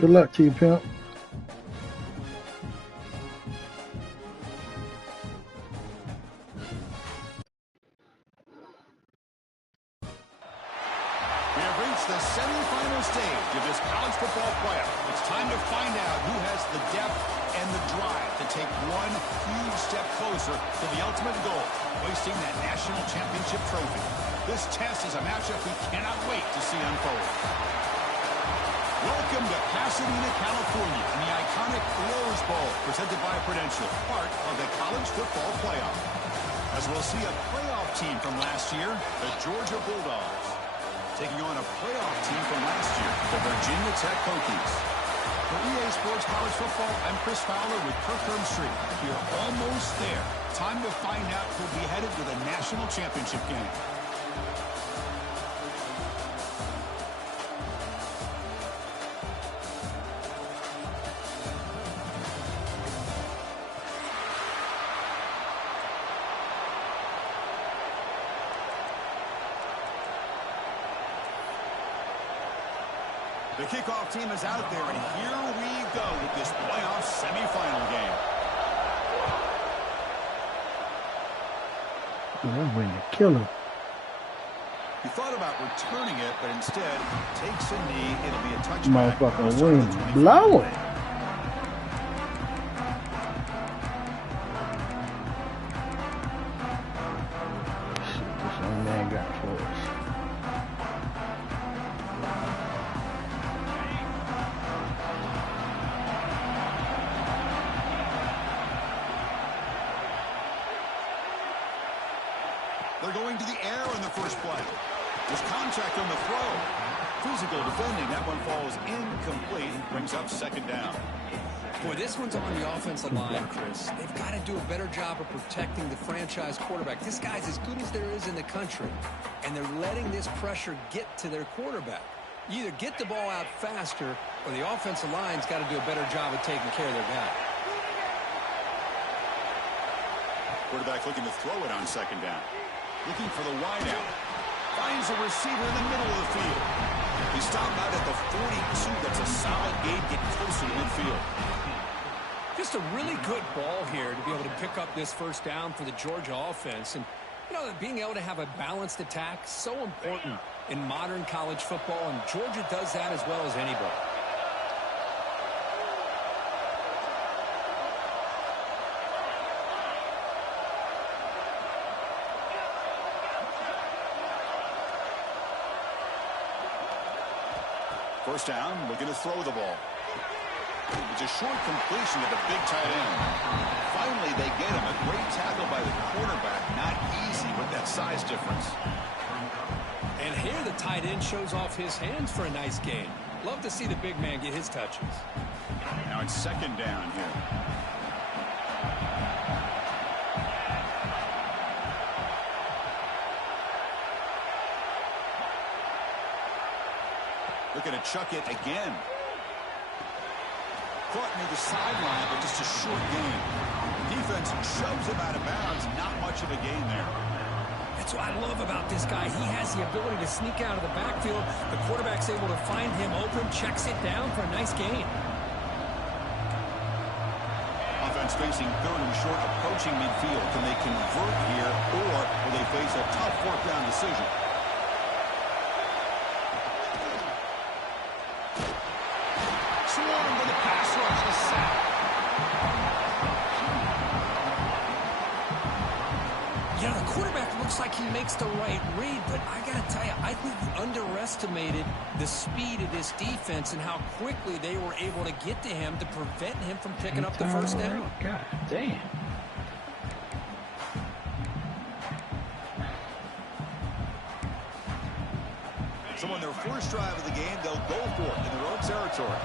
Good luck to you, pimp. We have reached the semifinal stage of this college football playoff. It's time to find out who has the depth and the drive to take one huge step closer to the ultimate goal, hoisting that national championship trophy. This test is a matchup we cannot wait to see unfold. Welcome to Pasadena, California, in the iconic Rose Bowl, presented by Prudential, part of the college football playoff. As we'll see a playoff team from last year, the Georgia Bulldogs, taking on a playoff team from last year, the Virginia Tech Hokies. For EA Sports College Football, I'm Chris Fowler with Kirk Street. We are almost there. Time to find out who'll be headed to the national championship game. The kickoff team is out there, and here we go with this playoff semifinal game. I'm going to kill him. He thought about returning it, but instead takes a knee. It'll be a touchback. Motherfucking wind blowing. Shit, this young man got for us. They're going to the air on the first play. There's contact on the throw. Physical defending. That one falls incomplete. Brings up second down. Boy, this one's on the offensive line, Chris. They've got to do a better job of protecting the franchise quarterback. This guy's as good as there is in the country, and they're letting this pressure get to their quarterback. You either get the ball out faster, or the offensive line's got to do a better job of taking care of their guy. Quarterback looking to throw it on second down. Looking for the wideout. Finds a receiver in the middle of the field. He stopped out at the 42. That's a solid gain, getting closer to midfield. Just a really good ball here to be able to pick up this first down for the Georgia offense. And, you know, being able to have a balanced attack, so important in modern college football, and Georgia does that as well as anybody. First down, looking to throw the ball. It's a short completion to the big tight end. Finally, they get him. A great tackle by the quarterback. Not easy with that size difference. And here the tight end shows off his hands for a nice gain. Love to see the big man get his touches. Now it's second down here. Looking to chuck it again. Caught near the sideline, but just a short gain. Defense shoves him out of bounds. Not much of a gain there. That's what I love about this guy. He has the ability to sneak out of the backfield. The quarterback's able to find him open, checks it down for a nice gain. Offense facing third and short, approaching midfield. Can they convert here, or will they face a tough fourth down decision? Swarm with the pass rush, the sack. Yeah, the quarterback looks like he makes the right read, but I got to tell you, I think he underestimated the speed of this defense and how quickly they were able to get to him to prevent him from picking up the first down. God damn. So on their first drive of the game, they'll go for it in their own territory.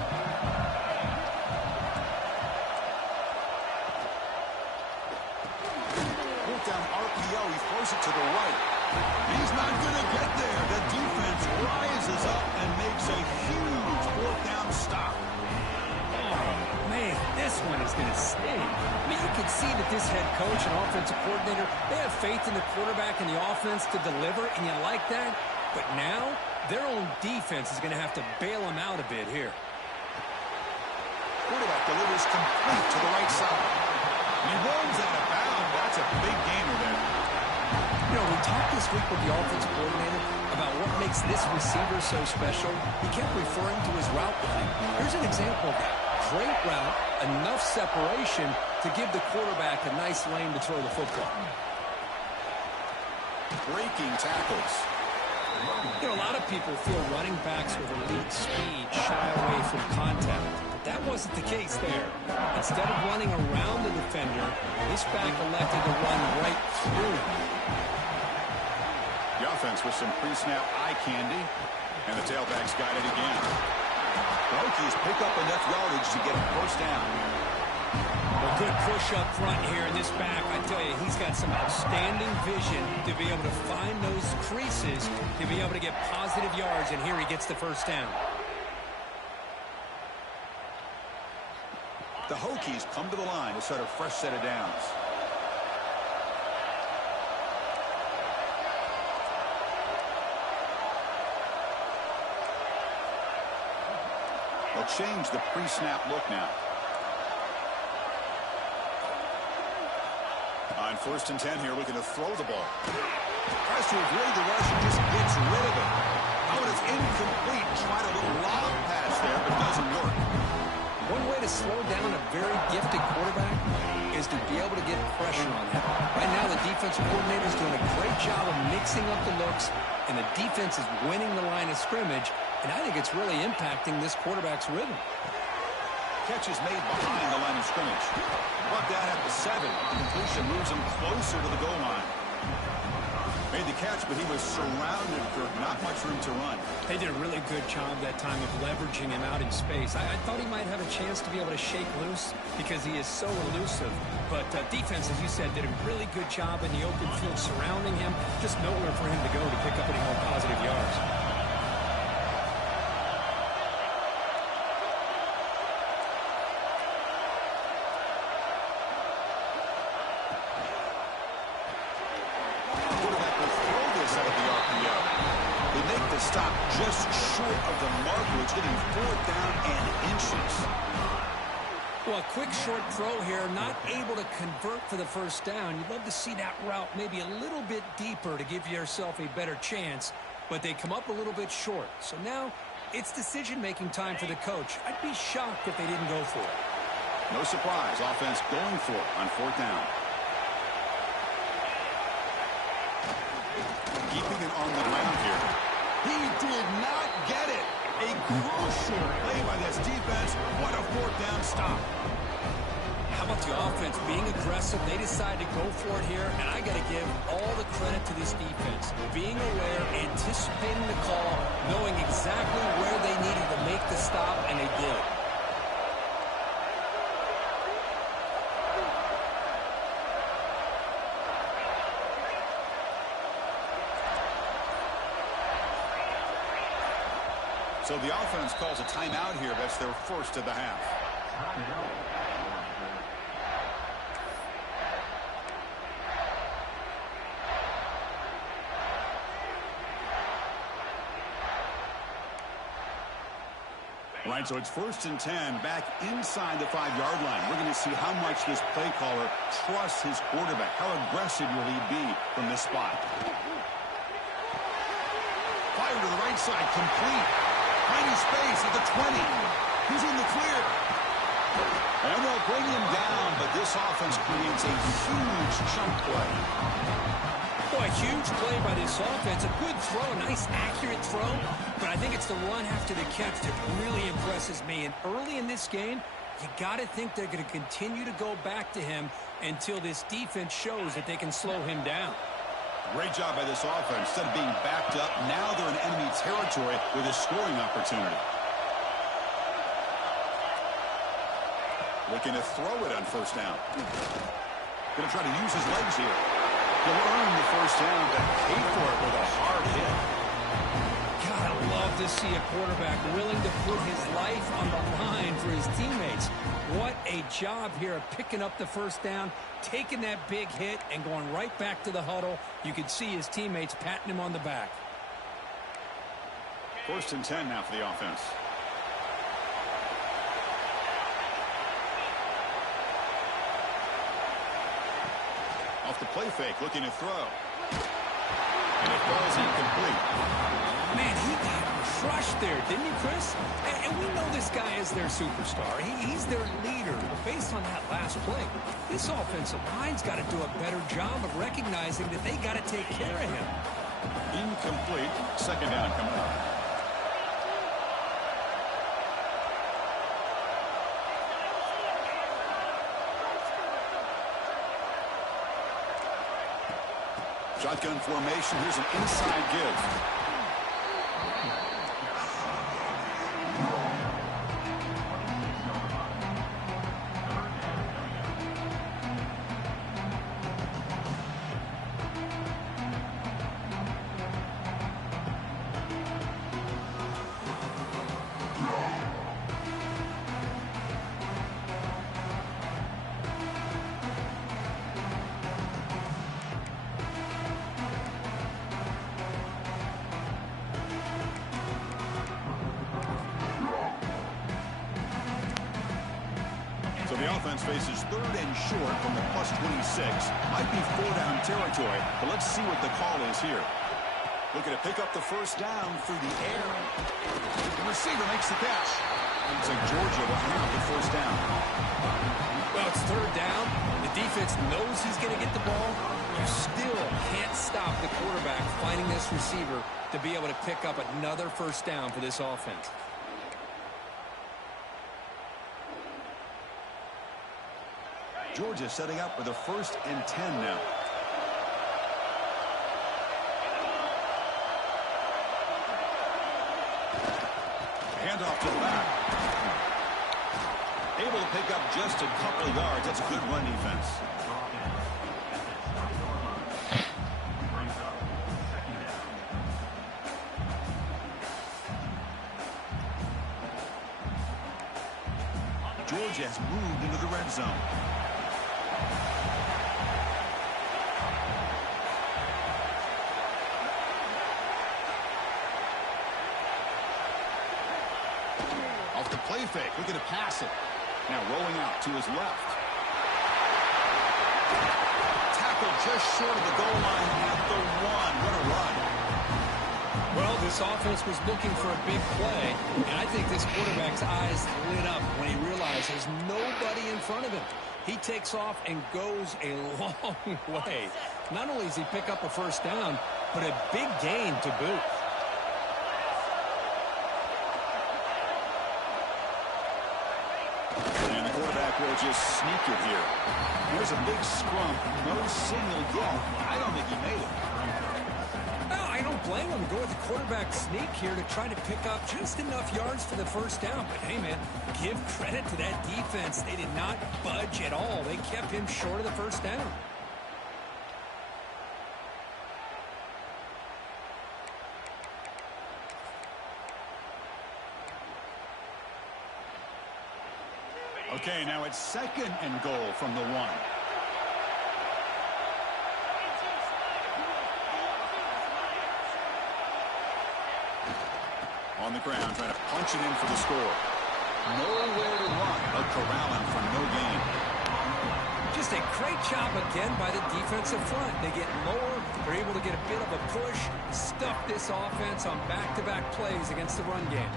Pulled down RPO, he throws it to the right. He's not going to get there. The defense rises up and makes a huge fourth down stop. Oh, man, this one is going to sting. I mean, you can see that this head coach and offensive coordinator, they have faith in the quarterback and the offense to deliver, and you like that. But now, their own defense is going to have to bail them out a bit here. quarterback delivers complete to the right side. And he rolls out of bounds. That's a big gainer there. You know, we talked this week with the offensive coordinator about what makes this receiver so special. He kept referring to his route running. Here's an example of that. Great route, enough separation to give the quarterback a nice lane to throw the football. Breaking tackles. You know, a lot of people feel running backs with elite speed shy away from contact. But that wasn't the case there. Instead of running around the defender, this back elected to run right through him. The offense with some pre-snap eye candy. And the tailbacks got it again. The Hokies pick up enough yardage to get a first down. A good push up front here in this back. I tell you, he's got some outstanding vision to be able to find those creases, to be able to get positive yards, and here he gets the first down. The Hokies come to the line to start a fresh set of downs. They'll change the pre-snap look now. On 1st and 10 here, looking to throw the ball. Tries to avoid the rush and just gets rid of it. Oh, it's incomplete. Tried a little lob pass there, but doesn't work. One way to slow down a very gifted quarterback is to be able to get pressure on him. Right now, the defensive coordinator is doing a great job of mixing up the looks, and the defense is winning the line of scrimmage, and I think it's really impacting this quarterback's rhythm. Catch is made behind the line of scrimmage. Brought down at the 7. The completion moves him closer to the goal line. Made the catch, but he was surrounded for not much room to run. They did a really good job that time of leveraging him out in space. I thought he might have a chance to be able to shake loose because he is so elusive. But defense, as you said, did a really good job in the open field surrounding him. Just nowhere for him to go to pick up any more positive yards. Stop just short of the marker. It's getting 4th down and inches. Well, a quick short throw here, not able to convert for the first down. You'd love to see that route maybe a little bit deeper to give yourself a better chance, but they come up a little bit short. So now it's decision-making time for the coach. I'd be shocked if they didn't go for it. No surprise, offense going for it on 4th down. Keeping it on the ground here. He did not get it. A crucial play by this defense. What a 4th down stop. How about the offense being aggressive? They decide to go for it here, and I got to give all the credit to this defense. Being aware, anticipating the call, knowing exactly where they needed to make the stop, and they did. So the offense calls a timeout here. That's their first of the half. All right, so it's 1st and 10 back inside the 5-yard line. We're going to see how much this play caller trusts his quarterback. How aggressive will he be from this spot? Fire to the right side, complete. Finding space at the 20. He's in the clear. And they'll bring him down, but this offense creates a huge chunk play. Boy, huge play by this offense. A good throw, a nice accurate throw, but I think it's the run after the catch that really impresses me. And early in this game, you got to think they're going to continue to go back to him until this defense shows that they can slow him down. Great job by this offense. Instead of being backed up, now they're in enemy territory with a scoring opportunity. Looking to throw it on 1st down. Going to try to use his legs here. He'll earn the 1st down, but pay for it with a hard hit. God, I love to see a quarterback willing to put his life on the line for his teammates. What a job here of picking up the 1st down, taking that big hit, and going right back to the huddle. You can see his teammates patting him on the back. 1st and 10 now for the offense. Off the play fake, looking to throw. And it falls incomplete. Man, he got crushed there, didn't he, Chris? And we know this guy is their superstar. He's their leader. But based on that last play, this offensive line's got to do a better job of recognizing that they got to take care of him. Incomplete. Second down coming up. Shotgun formation. Here's an inside give. The offense faces third and short from the plus 26. Might be four-down territory, but let's see what the call is here. Looking to pick up the first down through the air. The receiver makes the catch. Looks like Georgia will have the first down. Well, it's third down. The defense knows he's going to get the ball. You still can't stop the quarterback finding this receiver to be able to pick up another first down for this offense. Georgia setting up with a 1st and 10 now. Handoff to the back. Able to pick up just a couple of yards. That's a good run defense. Georgia has moved into the red zone. Off the play fake, looking to pass it. Now rolling out to his left. Tackle just short of the goal line at the 1. What a run. Well, this offense was looking for a big play, and I think this quarterback's eyes lit up when he realized there's nobody in front of him. He takes off and goes a long way. Not only does he pick up a first down, but a big gain to boot. And the quarterback will just sneak it here. There's a big scrum. No signal yet. I don't think he made it. I don't blame him to go with the quarterback sneak here to try to pick up just enough yards for the first down. But, hey, man, give credit to that defense. They did not budge at all. They kept him short of the first down. Okay, now it's 2nd and goal from the 1. On the ground, trying to punch it in for the score. Nowhere to run, but corralling for no gain. Just a great job again by the defensive front. They get lower, they're able to get a bit of a push, stuff this offense on back-to-back plays against the run game.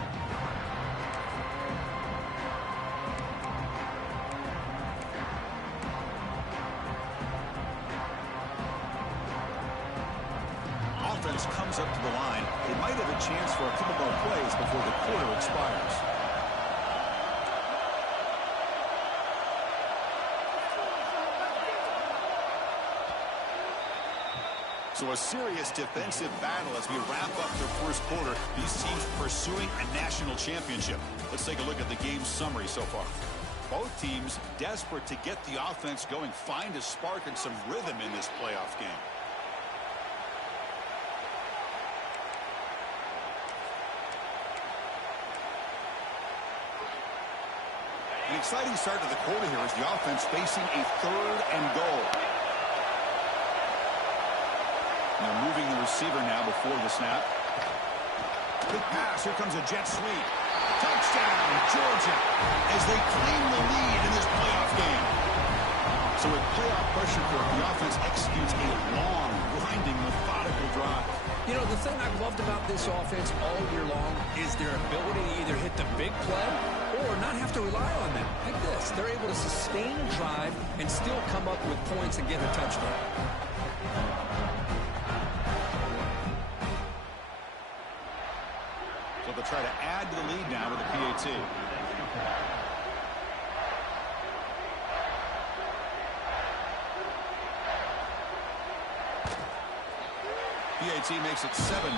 Offense comes up to the line. They might have a chance for a couple more plays before the quarter expires. So a serious defensive battle as we wrap up the first quarter. These teams pursuing a national championship. Let's take a look at the game summary so far. Both teams desperate to get the offense going, find a spark and some rhythm in this playoff game. An exciting start to the quarter here as the offense facing a 3rd and goal. They're moving the receiver now before the snap. Quick pass. Here comes a jet sweep. Touchdown, Georgia, as they claim the lead in this playoff game. So with playoff pressure for it, the offense executes a long, grinding, methodical drive. You know, the thing I've loved about this offense all year long is their ability to either hit the big play or not have to rely on them. Like this, they're able to sustain a drive and still come up with points and get a touchdown. So they'll try to add to the lead now with a PAT. PAT makes it 7-0.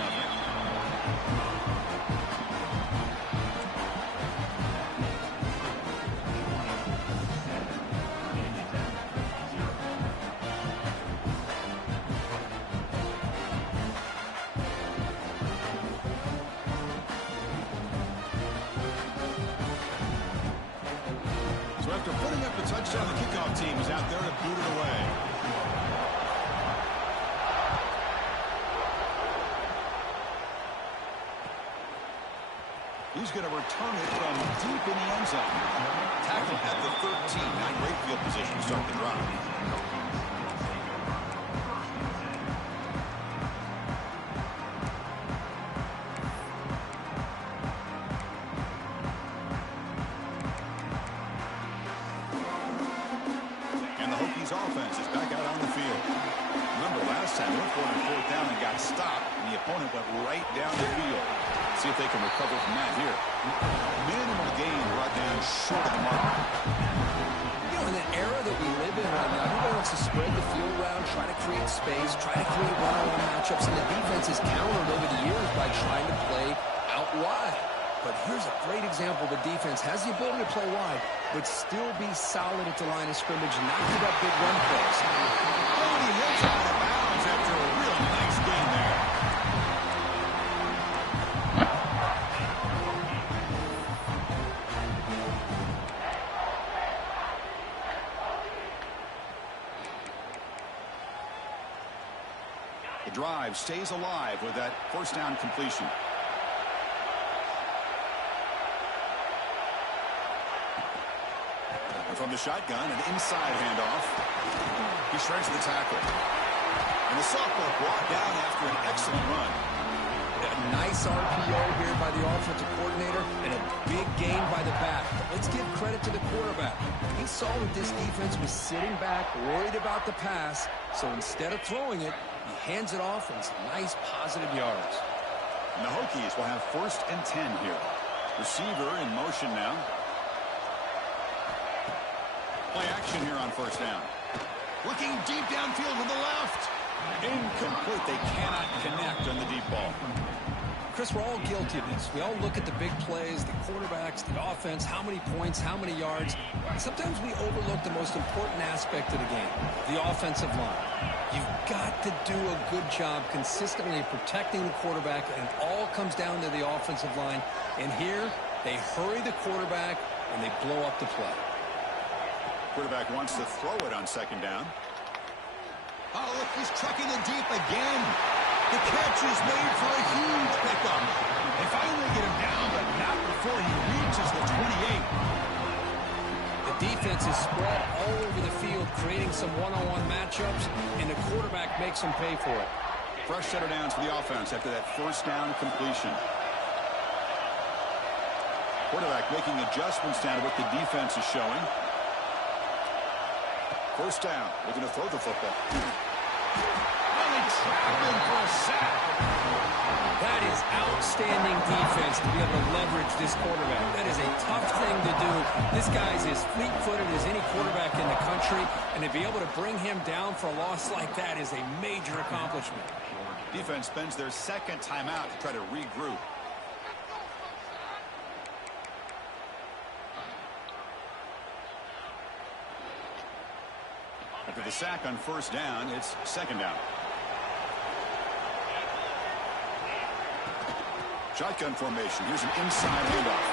So after putting up the touchdown, the kickoff team is out there to boot it away. He's going to return it from deep in the end zone. Tackled at the 13. Not great field position to start the drive. And the Hokies offense is back out on the field. Remember last time, they went for it on 4th down and got stopped, and the opponent went right down the field. See if they can recover from that here. Minimal gain right down short of the mark. You know, in the era that we live in right now, everybody wants to spread the field around, try to create space, try to create one-on-one matchups, and the defense is countered over the years by trying to play out wide. But here's a great example. The defense has the ability to play wide, but still be solid at the line of scrimmage and not give up big run plays. Oh, he hits out of bounds after a real nice gain there. The drive stays alive with that 1st down completion. And from the shotgun, an inside handoff. He shreds the tackle. And the sophomore brought down after an excellent run. A nice RPO here by the offensive coordinator and a big gain by the back. But let's give credit to the quarterback. He saw that this defense was sitting back, worried about the pass, so instead of throwing it, he hands it off and some nice positive yards. And the Hokies will have 1st and 10 here. Receiver in motion now. Play action here on 1st down. Looking deep downfield to the left. Incomplete. They cannot connect on the deep ball. Chris, we're all guilty of this. We all look at the big plays, the quarterbacks, the offense, how many points, how many yards. Sometimes we overlook the most important aspect of the game, the offensive line. You've got to do a good job consistently protecting the quarterback, and it all comes down to the offensive line. And here, they hurry the quarterback, and they blow up the play. Quarterback wants to throw it on 2nd down. Oh, look, he's trucking it deep again. The catch is made for a huge pickup. They finally get him down, but not before he reaches the 28. The defense is spread all over the field, creating some one-on-one matchups, and the quarterback makes them pay for it. Fresh set of downs for the offense after that 1st down completion. Quarterback making adjustments down to what the defense is showing. 1st down, looking to throw the football. And they trap him for a sack. That is outstanding defense to be able to leverage this quarterback. That is a tough thing to do. This guy's as fleet-footed as any quarterback in the country, and to be able to bring him down for a loss like that is a major accomplishment. Defense spends their 2nd timeout to try to regroup. After the sack on 1st down, it's 2nd down. Shotgun formation. Here's an inside handoff.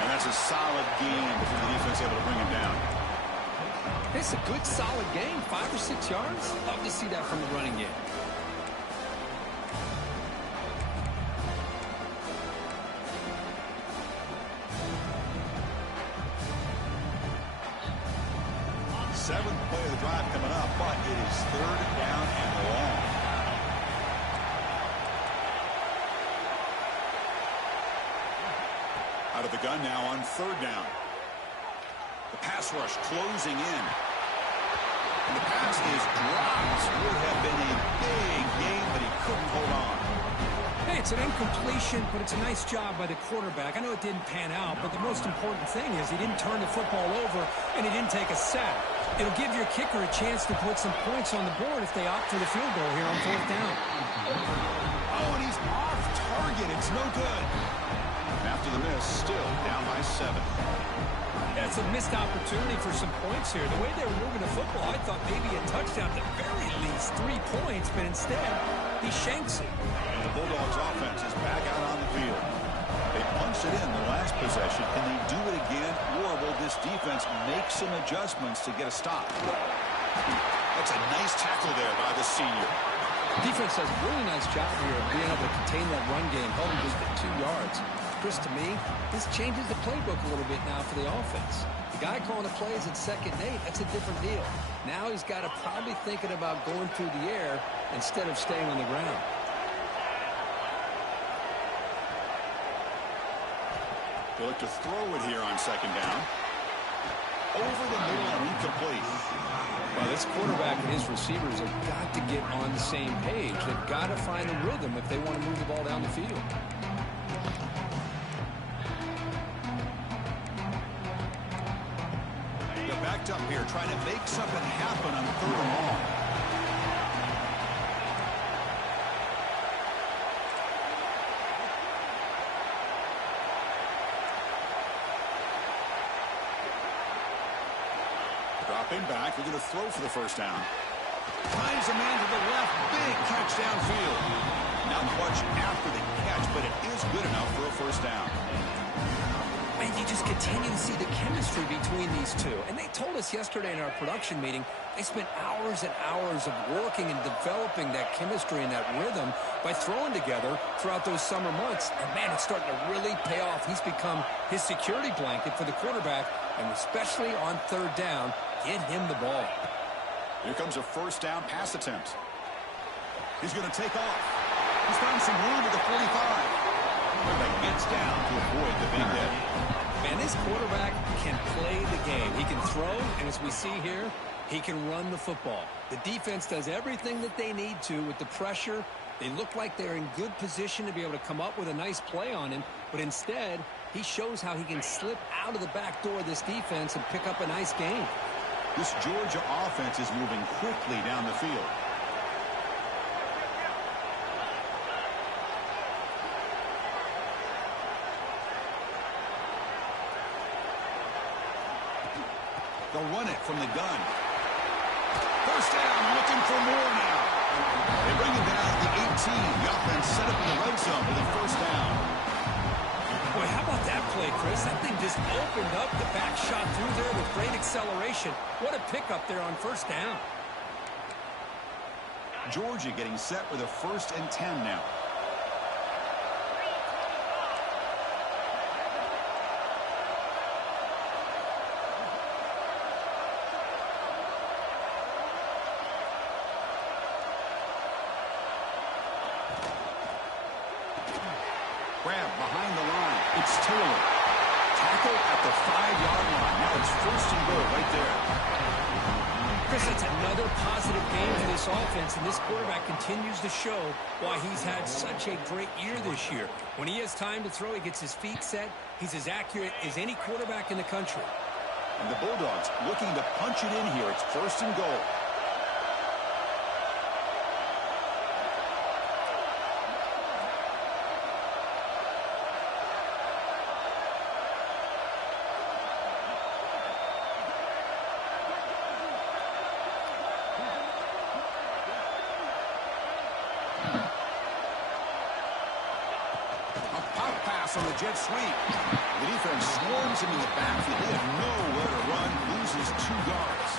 And that's a solid gain before the defense able to bring him down. It's a good, solid game. 5 or 6 yards. Love to see that from the running game. 7th play of the drive coming up, but it is 3rd down and long. Out of the gun now on 3rd down. The pass rush closing in. And the pass is dropped. Would have been a big game, but he couldn't hold on. Hey, it's an incompletion, but it's a nice job by the quarterback. I know it didn't pan out, but the most important thing is he didn't turn the football over and he didn't take a sack. It'll give your kicker a chance to put some points on the board if they opt for the field goal here on 4th down. Oh, and he's off target. It's no good. After the miss, still down by 7. That's a missed opportunity for some points here. The way they were moving the football, I thought maybe a touchdown, at the very least 3 points, but instead, he shanks it. And the Bulldogs offense is back out on the field. They punched it in the last possession. Can they do it again, or will this defense make some adjustments to get a stop? That's a nice tackle there by the senior. Defense does a really nice job here of being able to contain that run game, held him just at 2 yards. Chris, to me, this changes the playbook a little bit now for the offense. The guy calling the plays at 2nd and 8, that's a different deal. Now he's got to probably thinking about going through the air instead of staying on the ground. They look to throw it here on 2nd down. Over the middle and incomplete. Well, this quarterback and his receivers have got to get on the same page. They've got to find the rhythm if they want to move the ball down the field. They're backed up here trying to make something happen on 3rd and long. Dropping back, they're going to throw for the 1st down. Finds a man to the left, big catch downfield. Not much after the catch, but it is good enough for a 1st down. Man, you just continue to see the chemistry between these two. And they told us yesterday in our production meeting, they spent hours and hours of working and developing that chemistry and that rhythm by throwing together throughout those summer months. And, man, it's starting to really pay off. He's become his security blanket for the quarterback, and especially on 3rd down, get him the ball. Here comes a 1st down pass attempt. He's going to take off. He's found some room at the 45. Quarterback gets down to avoid the big hit. Man, this quarterback can play the game. He can throw, and as we see here, he can run the football. The defense does everything that they need to with the pressure. They look like they're in good position to be able to come up with a nice play on him, but instead, he shows how he can slip out of the back door of this defense and pick up a nice game. This Georgia offense is moving quickly down the field. They'll run it from the gun. 1st down, looking for more now. They bring it down at the 18. The offense set up in the red zone for the 1st down. Boy, how about that play, Chris? That thing just opened up. The back shot through there with great acceleration. What a pickup there on 1st down. Georgia getting set with a 1st and 10 now. Grab behind the line. It's Taylor. Tackle at the 5-yard line. Now it's 1st and goal right there. Chris, it's another positive game for this offense, and this quarterback continues to show why he's had such a great year this year. When he has time to throw, he gets his feet set. He's as accurate as any quarterback in the country. And the Bulldogs looking to punch it in here. It's 1st and goal. On the jet sweep. The defense swarms him in the backfield. They have nowhere to run. Loses 2 yards.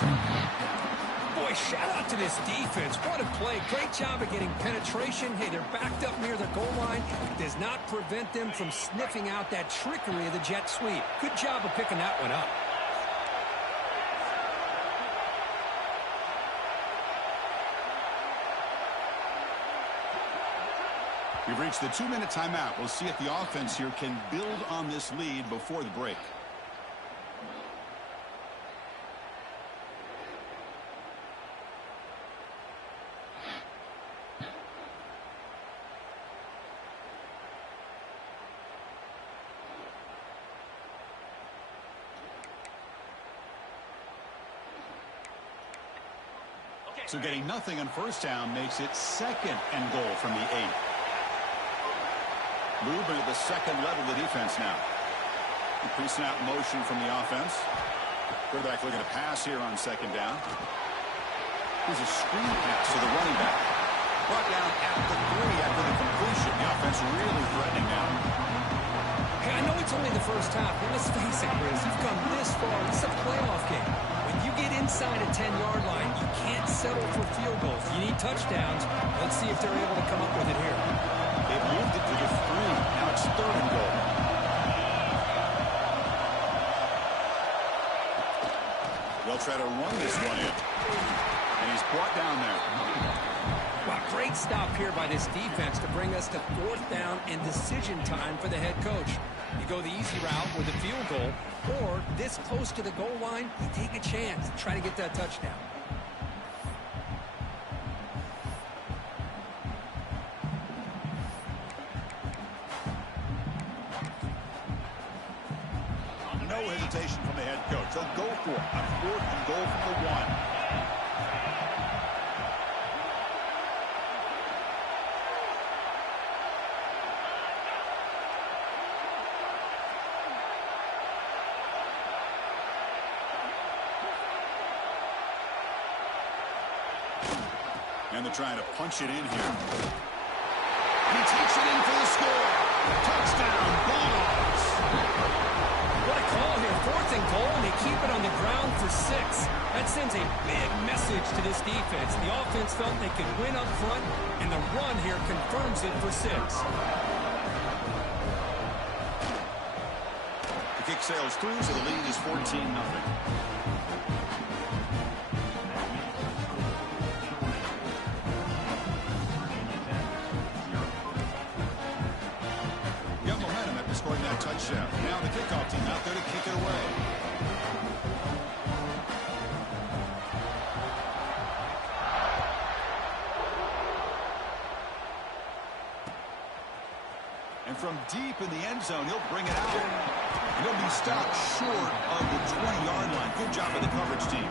Boy, shout out to this defense. What a play. Great job of getting penetration. Hey, they're backed up near their goal line. Does not prevent them from sniffing out that trickery of the jet sweep. Good job of picking that one up. We've reached the 2-minute timeout. We'll see if the offense here can build on this lead before the break. So getting nothing on first down makes it 2nd and goal from the 8. Moving to the second level of the defense now. Pre-snap motion from the offense. Quarterback looking to pass here on 2nd down. Here's a screen pass to the running back. Brought down at the 3 after the completion. The offense really threatening now. Hey, I know it's only the first half, but let's face it, Chris. You've come this far. This is a playoff game. When you get inside a 10-yard line, you can't settle for field goals. You need touchdowns. Let's see if they're able to come up with it here. They've moved it to the 3. Now it's 3rd and goal. They'll try to run this one in. And he's brought down there. Wow, great stop here by this defense to bring us to 4th down and decision time for the head coach. You go the easy route with a field goal, or this close to the goal line, you take a chance to try to get that touchdown. No hesitation from the head coach. They'll go for it on 4th and goal from the 1. And they're trying to punch it in here. And he takes it in for the score. Touchdown, Bulldogs. What a call here. 4th and goal, and they keep it on the ground for 6. That sends a big message to this defense. The offense felt they could win up front, and the run here confirms it for 6. The kick sails through, so the lead is 14-0. Touchdown. Now the kickoff team out there to kick it away. And from deep in the end zone, he'll bring it out. He'll be stopped short of the 20-yard line. Good job of the coverage team.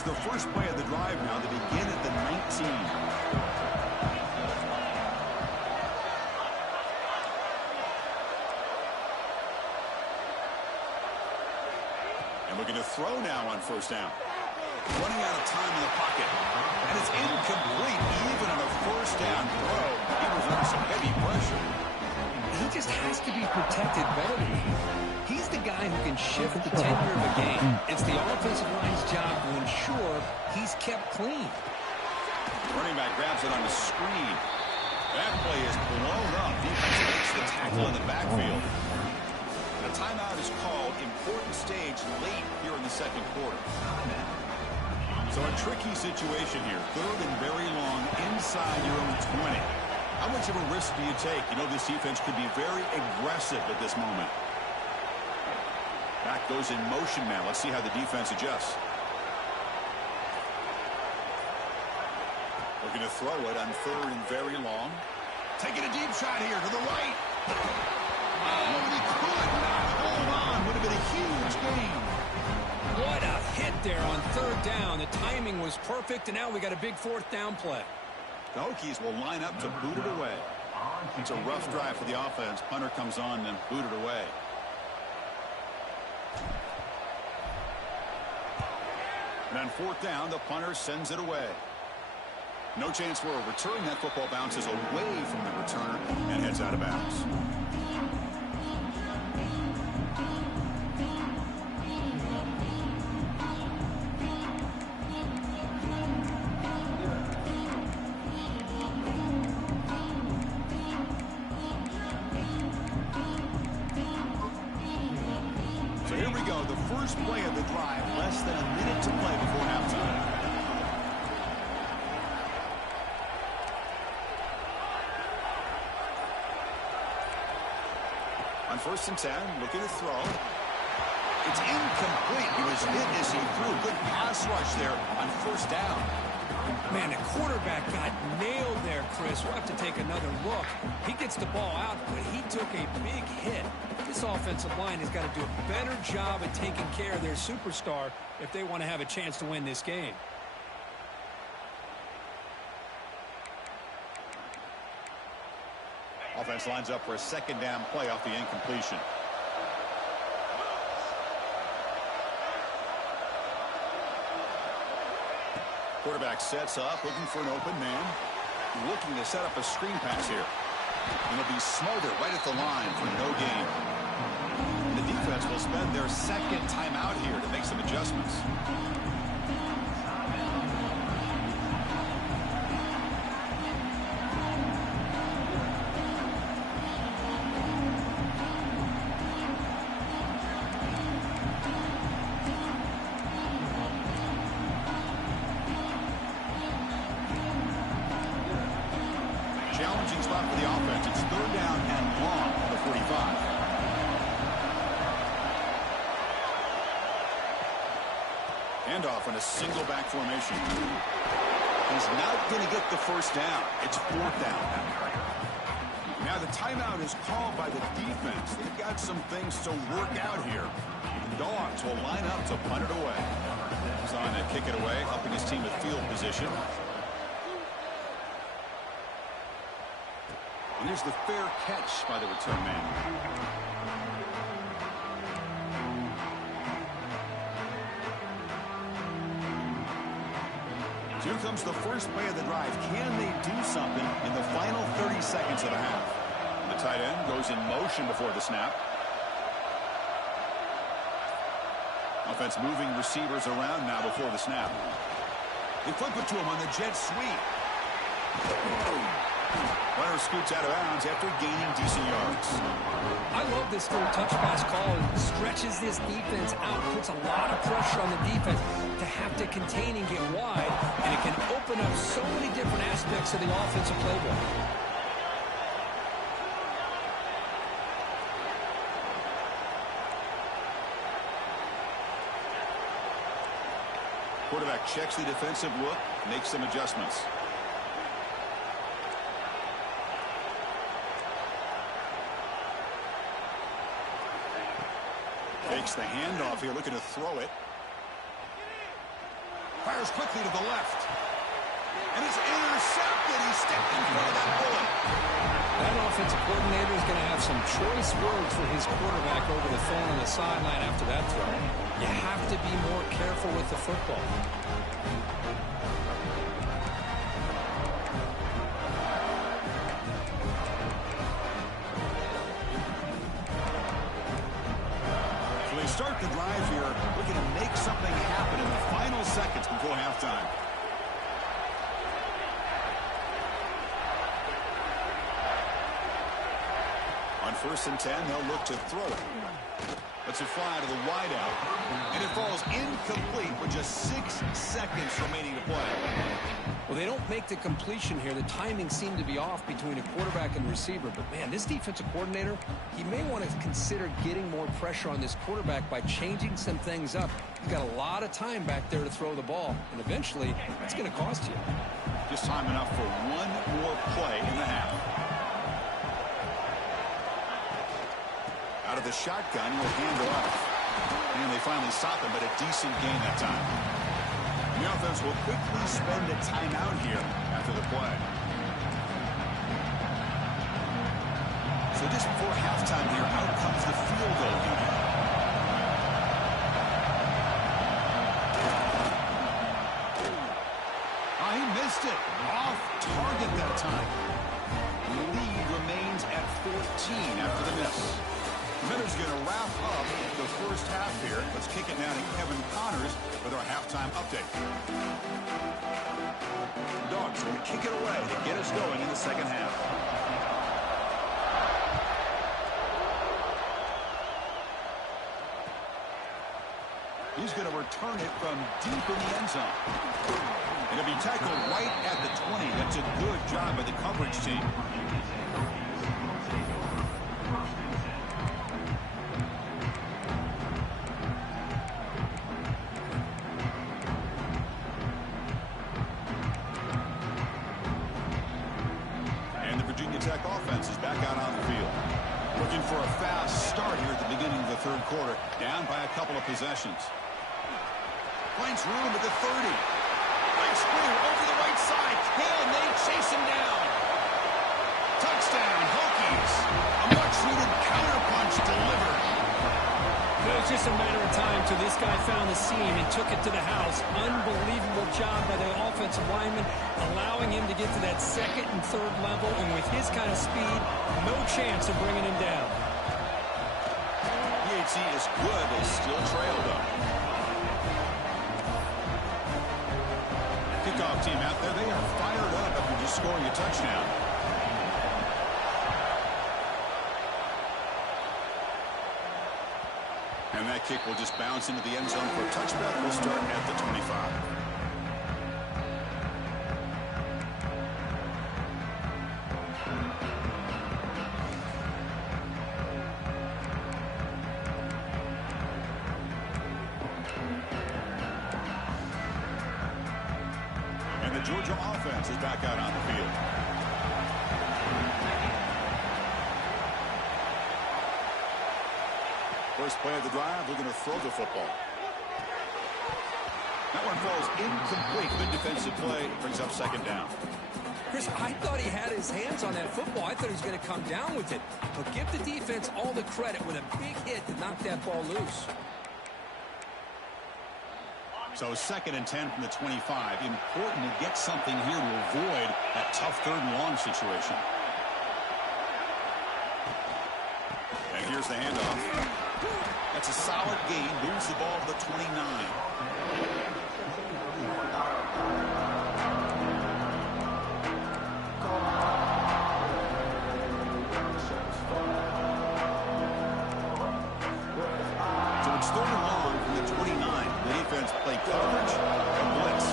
The first play of the drive now. They begin at the 19. And looking to throw now on 1st down. Running out of time in the pocket. And it's incomplete even on a 1st down throw. He was under some heavy pressure. He just has to be protected better than that. He's the guy who can shift the tenure of a game. It's the offensive line's job to ensure he's kept clean. Running back grabs it on the screen. That play is blown up. Defense makes the tackle in the backfield. A timeout is called. Important stage late here in the 2nd quarter. So a tricky situation here. 3rd and very long inside your own 20. How much of a risk do you take? You know this defense could be very aggressive at this moment. Back goes in motion now. Let's see how the defense adjusts. Looking to throw it on 3rd and very long. Taking a deep shot here to the right. Oh, and he could not hold on. Would have been a huge gain. What a hit there on 3rd down. The timing was perfect, and now we got a big 4th down play. The Hokies will line up to boot it away. It's a rough drive for the offense. Punter comes on and boot it away. And on 4th down, the punter sends it away. No chance for a return. That football bounces away from the returner and heads out of bounds. first play of the drive. Less than a minute to play before halftime. On 1st and 10, looking to throw. It's incomplete. He was hit as he threw. Good pass rush there on 1st down. Man, the quarterback got nailed there, Chris. We'll have to take another look. He gets the ball out, but he took a big hit. This offensive line has got to do a better job at taking care of their superstar if they want to have a chance to win this game. Offense lines up for a 2nd down play off the incompletion. Quarterback sets up, looking for an open man. Looking to set up a screen pass here. And it'll be smothered right at the line for no gain. And the defense will spend their 2nd timeout here to make some adjustments. Challenging spot for the offense. It's 3rd down and long on the 45. Handoff in a single back formation. He's not going to get the 1st down. It's 4th down. Now the timeout is called by the defense. They've got some things to work out here. The Dogs will line up to punt it away. He's on to kick it away, helping his team with field position. And here's the fair catch by the return man. Here comes the first play of the drive. Can they do something in the final 30 seconds of the half? The tight end goes in motion before the snap. Offense moving receivers around now before the snap. They flip it to him on the jet sweep. Runner scoots out of bounds after gaining decent yards. I love this little touch pass call. It stretches this defense out, puts a lot of pressure on the defense to have to contain and get wide, and it can open up so many different aspects of the offensive playbook. Quarterback checks the defensive look, makes some adjustments. Takes the handoff here, looking to throw it. Fires quickly to the left. And it's intercepted. He stepped in front of that bullet. That offensive coordinator is going to have some choice words for his quarterback over the phone on the sideline after that throw. You have to be more careful with the football. Start the drive here, looking to make something happen in the final seconds before halftime. On 1st and 10, they'll look to throw it. Lets it fly to the wideout, and it falls incomplete with just 6 seconds remaining to play. Well, they don't make the completion here. The timing seemed to be off between a quarterback and receiver. But, man, this defensive coordinator, he may want to consider getting more pressure on this quarterback by changing some things up. He's got a lot of time back there to throw the ball. And eventually, it's going to cost you. Just time enough for one more play in the half. Out of the shotgun, he'll hand it off. And they finally stop him, but a decent gain that time. The offense will quickly spend a timeout here after the play. So just before halftime here, out comes the field goal unit. He missed it. Off target that time. The lead remains at 14 after the miss. Minner's going to wrap up the first half here. Let's kick it now to Kevin Connors with our halftime update. Dogs are going to kick it away to get us going in the second half. He's going to return it from deep in the end zone. It'll be tackled right at the 20. That's a good job by the coverage team. And the Virginia Tech offense is back out on the field. Looking for a fast start here at the beginning of the third quarter. Down by a couple of possessions. Finds room at the 30. Breaks through over the right side. Can they chase him down? Touchdown, Hokies. A much-needed counterpunch delivered. It was just a matter of time till this guy found the seam and took it to the house. Unbelievable job by the offensive lineman, allowing him to get to that second and third level. And with his kind of speed, no chance of bringing him down. PHC is good. They still trail, though. Kickoff team out there. They are fired up after just scoring a touchdown. And that kick will just bounce into the end zone for a touchback. We'll start at the 25. And the Georgia offense is back out on the field. First play of the drive, we're going to throw the football. That one falls incomplete. Good defensive play. Brings up second down. Chris, I thought he had his hands on that football. I thought he was going to come down with it. But give the defense all the credit with a big hit to knock that ball loose. So second and 10 from the 25. Important to get something here to avoid that tough third and long situation. And here's the handoff. That's a solid gain. Moves the ball to the 29. So it's third and long from the 29. The defense played coverage and blitz.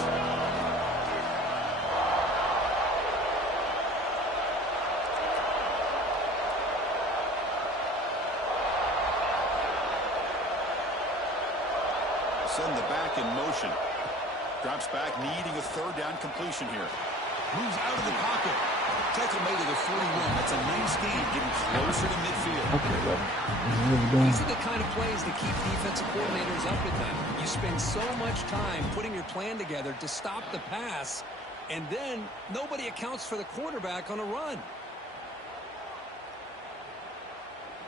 Send the back in motion. Drops back, needing a third down completion here. Moves out of the pocket. Tackle made to the 41. That's a nice gain, getting closer to midfield. These are the kind of plays that keep defensive coordinators up at night. You spend so much time putting your plan together to stop the pass, and then nobody accounts for the quarterback on a run.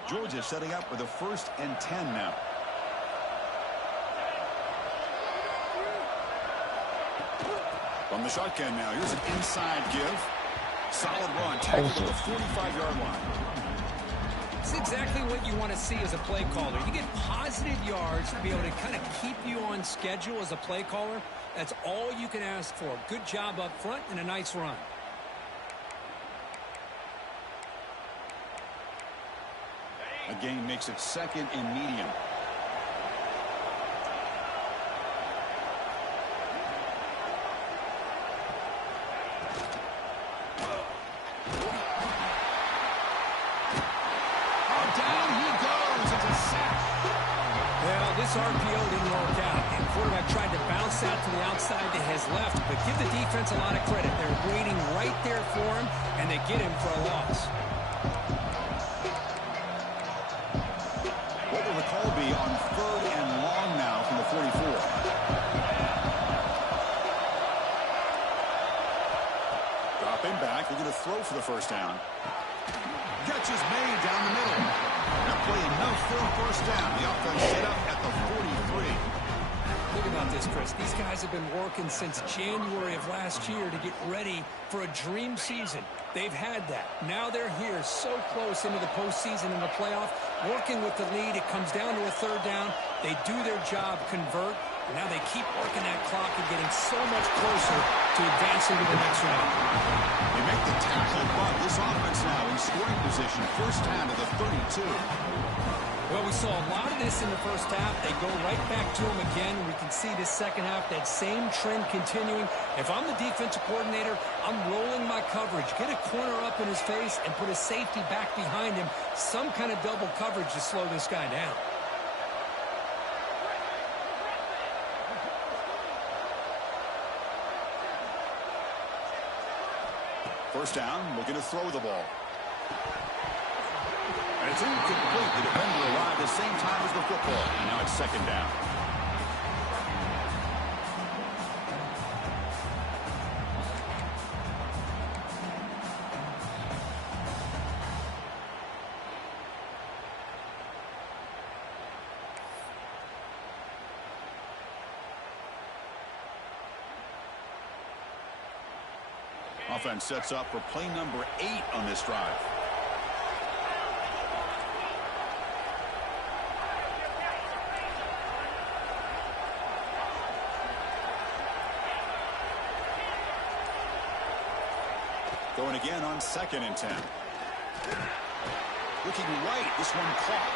Georgia setting up with a 1st and 10 now. From the shotgun now. Here's an inside give. Solid run. Tackled to the 45-yard line. It's exactly what you want to see as a play caller. You get positive yards to be able to kind of keep you on schedule as a play caller. That's all you can ask for. Good job up front and a nice run. A gain makes it second and medium. This RPO didn't work out. And quarterback tried to bounce that to the outside to his left, but give the defense a lot of credit. They're waiting right there for him, and they get him for a loss. What will the call be on 3rd and long now from the 44? Dropping back. They're going to throw for the first down. Catch is made down the middle. That play enough for a first down. The offense set up at the 43. Think about this, Chris. These guys have been working since January of last year to get ready for a dream season. They've had that. Now they're here so close into the postseason and the playoff, working with the lead. It comes down to a third down. They do their job, convert, and now they keep working that clock and getting so much closer to advancing to the next round. They make the tackle, but this offense now in scoring position. First down to the 32. Well, we saw a lot of this in the first half. They go right back to him again. We can see this second half, that same trend continuing. If I'm the defensive coordinator, I'm rolling my coverage. Get a corner up in his face and put a safety back behind him. Some kind of double coverage to slow this guy down. First down, looking to throw the ball. And it's incomplete. The defender arrived at the same time as the football. And now it's second down. Offense sets up for play number 8 on this drive. Going again on 2nd and 10. Looking right, this one caught.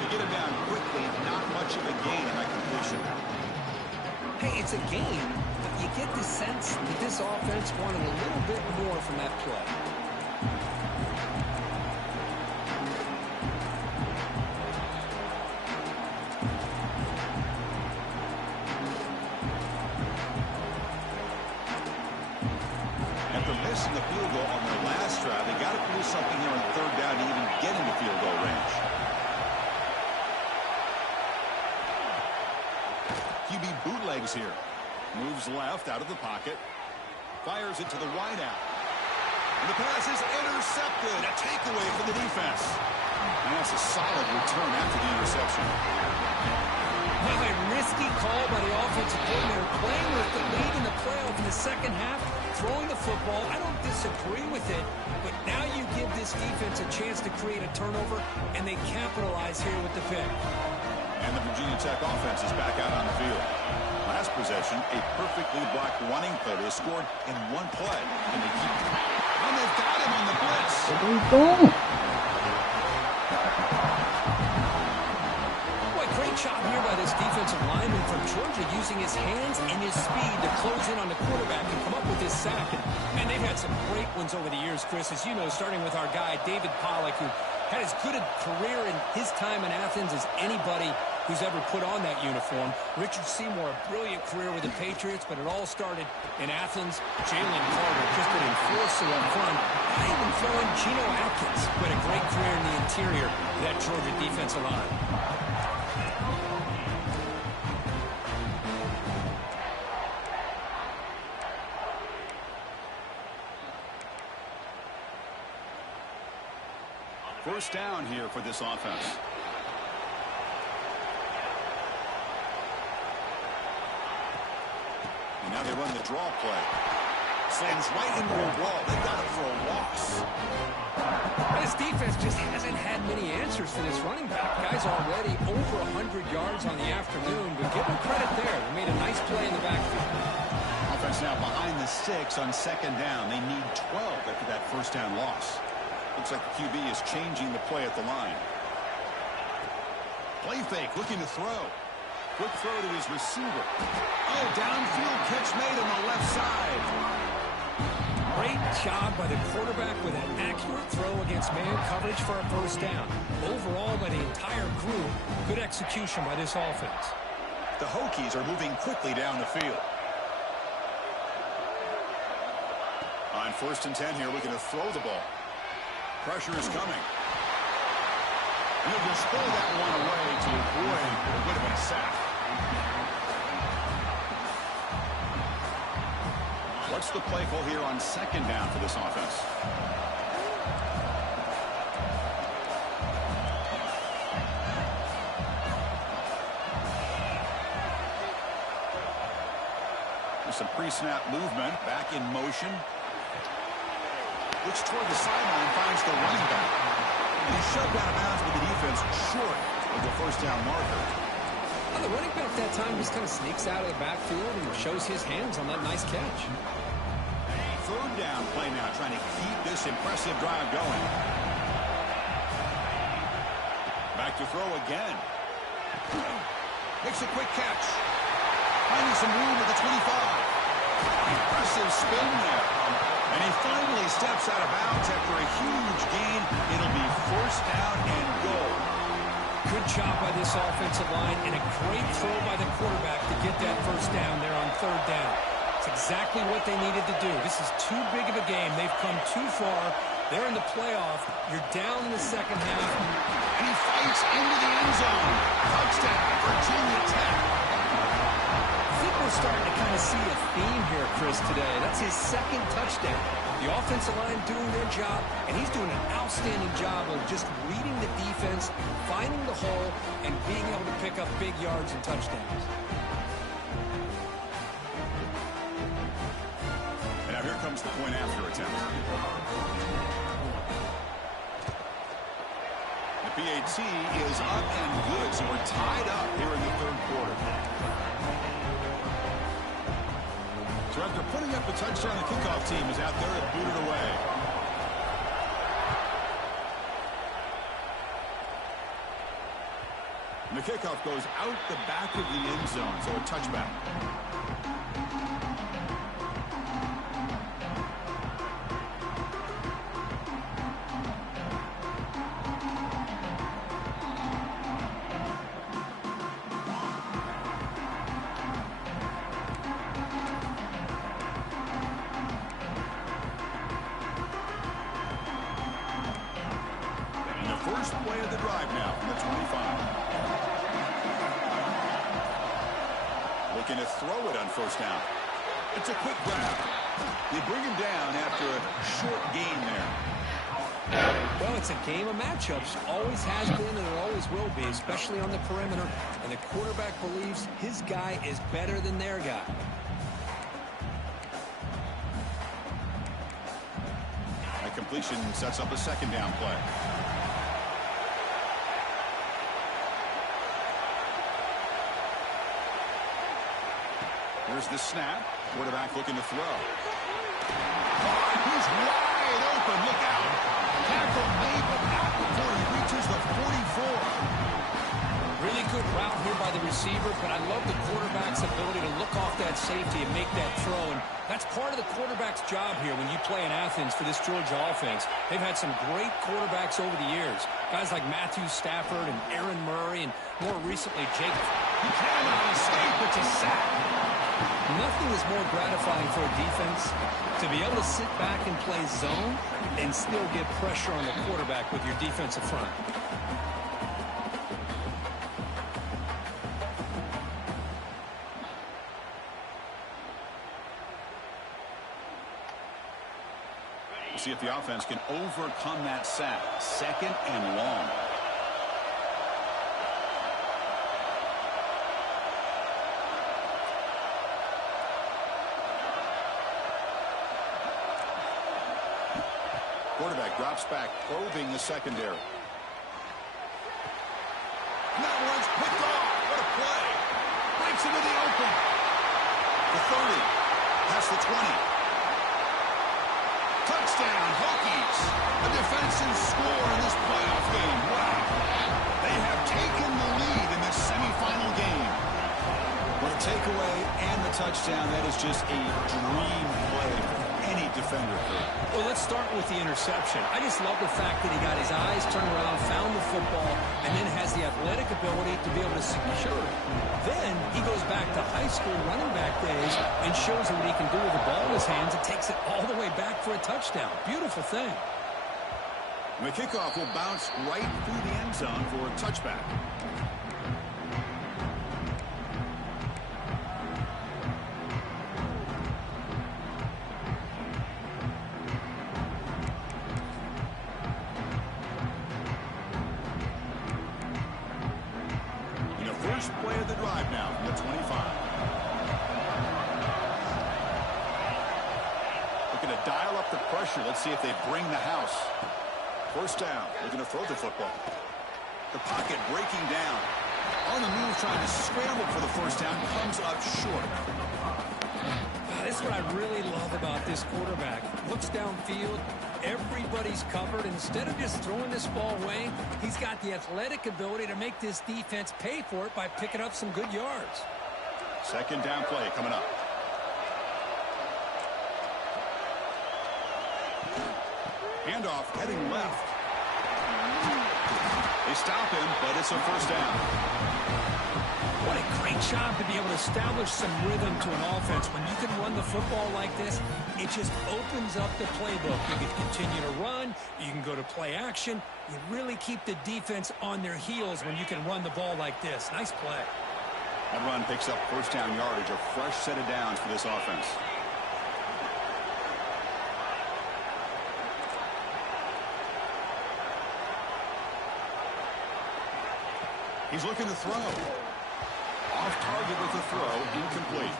They get him down quickly, not much of a gain in that completion. Hey, it's a game, but you get the sense that this offense wanted a little bit more from that play. After missing the field goal on their last drive, they got to produce something here on 3rd down to even get into field goal range. QB bootlegs here. Moves left out of the pocket. Fires it to the wide out. And the pass is intercepted. A takeaway for the defense. And that's a solid return after the interception. Well, a risky call by the offensive coordinator, playing with the lead in the playoff in the second half, throwing the football. I don't disagree with it, but now you give this defense a chance to create a turnover, and they capitalize here with the pick. And the Virginia Tech offense is back out on the field. Last possession, a perfectly blocked running play. They scored in one play, and they keep. And they've got him on the blitz. Boy, great job here by this defensive lineman from Georgia, using his hands and his speed to close in on the quarterback and come up with this sack. And they've had some great ones over the years, Chris, as you know, starting with our guy, David Pollock, who had as good a career in his time in Athens as anybody who's ever put on that uniform. Richard Seymour, a brilliant career with the Patriots, but it all started in Athens. Jalen Carter, just an enforcer up front. I even throw in Geno Atkins, who had a great career in the interior of that Georgia defensive line. First down here for this offense. And now they run the draw play. Sends right into a wall. They got it for a loss. This defense just hasn't had many answers for this running back. Guy's already over 100 yards on the afternoon, but give him credit there. They made a nice play in the backfield. Offense now behind the 6 on 2nd down. They need 12 after that first down loss. Looks like the QB is changing the play at the line. Play fake, looking to throw. Quick throw to his receiver. Oh, downfield catch made on the left side. Great job by the quarterback with an accurate throw against man coverage for a first down. Overall, by the entire group, good execution by this offense. The Hokies are moving quickly down the field. On 1st and 10 here, looking to throw the ball. Pressure is coming. And he'll just throw that one away to avoid what would have been a sack. What's the play call here on 2nd down for this offense? There's some pre-snap movement. Back in motion. Looks toward the sideline, finds the running back. And he's shoved out of bounds with the defense short of the first down marker. Well, the running back that time just kind of sneaks out of the backfield and shows his hands on that nice catch. 3rd down play now, trying to keep this impressive drive going. Back to throw again. Makes a quick catch. Finding some room at the 25. Impressive spin there. And he finally steps out of bounds after a huge gain. It'll be first down and goal. Good job by this offensive line and a great throw by the quarterback to get that first down there on third down. It's exactly what they needed to do. This is too big of a game. They've come too far. They're in the playoff. You're down in the second half. And he fights into the end zone. Touchdown, Virginia Tech. I think we're starting to kind of see a theme here, Chris, today. That's his second touchdown. The offensive line doing their job, and he's doing an outstanding job of just reading the defense, finding the hole, and being able to pick up big yards and touchdowns. And now here comes the point after attempt. The PAT is up and good, so we're tied up here in the third quarter. So after putting up a touchdown, the kickoff team is out there to boot it away. And the kickoff goes out the back of the end zone, so a touchback. First play of the drive now from the 25. Looking to throw it on first down. It's a quick grab. They bring him down after a short gain there. Well, it's a game of matchups. Always has been and it always will be, especially on the perimeter. And the quarterback believes his guy is better than their guy. That completion sets up a second down play. Here's the snap. Quarterback looking to throw. He's wide open. Look out. Tackle made, but not before he reaches the 44. Really good route here by the receiver, but I love the quarterback's ability to look off that safety and make that throw. And that's part of the quarterback's job here when you play in Athens for this Georgia offense. They've had some great quarterbacks over the years. Guys like Matthew Stafford and Aaron Murray and more recently Jake. He cannot escape. It's a sack. Nothing is more gratifying for a defense to be able to sit back and play zone and still get pressure on the quarterback with your defensive front. We'll see if the offense can overcome that sack. Second and long. Quarterback drops back, probing the secondary. That one's picked off. What a play. Breaks into the open. The 30. Past the 20. Touchdown, Hokies. A defensive score in this playoff game. Wow. They have taken the lead in this semifinal game. What a takeaway and the touchdown. That is just a dream play for any defender. Well, let's start with the interception. I just love the fact that he got his eyes turned around, found the football, and then has the athletic ability to be able to secure it. Then he goes back to high school running back days and shows him what he can do with the ball in his hands and takes it all the way back for a touchdown. Beautiful thing. The kickoff will bounce right through the end zone for a touchback. First play of the drive now from the 25. Looking to dial up the pressure. Let's see if they bring the house. First down. Looking to throw the football. The pocket breaking down. On the move, trying to scramble for the first down. Comes up short. This what I really love about this quarterback. Looks downfield, everybody's covered. Instead of just throwing this ball away, he's got the athletic ability to make this defense pay for it by picking up some good yards. Second down play coming up. Handoff heading left. They stop him, but it's a first down. What a great job to be able to establish some rhythm to an offense. When you can run the football like this, it just opens up the playbook. You can continue to run. You can go to play action. You really keep the defense on their heels when you can run the ball like this. Nice play. That run picks up first down yardage, a fresh set of downs for this offense. He's looking to throw. Off target with the throw, incomplete.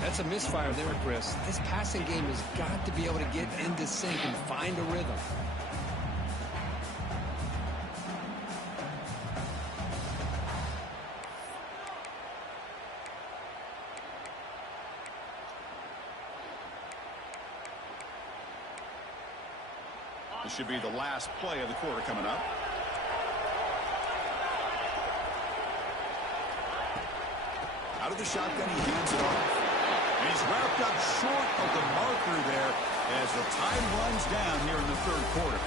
That's a misfire there, Chris. This passing game has got to be able to get into sync and find a rhythm. This should be the last play of the quarter coming up. Out of the shotgun, he hands it off. And he's wrapped up short of the marker there as the time runs down here in the third quarter.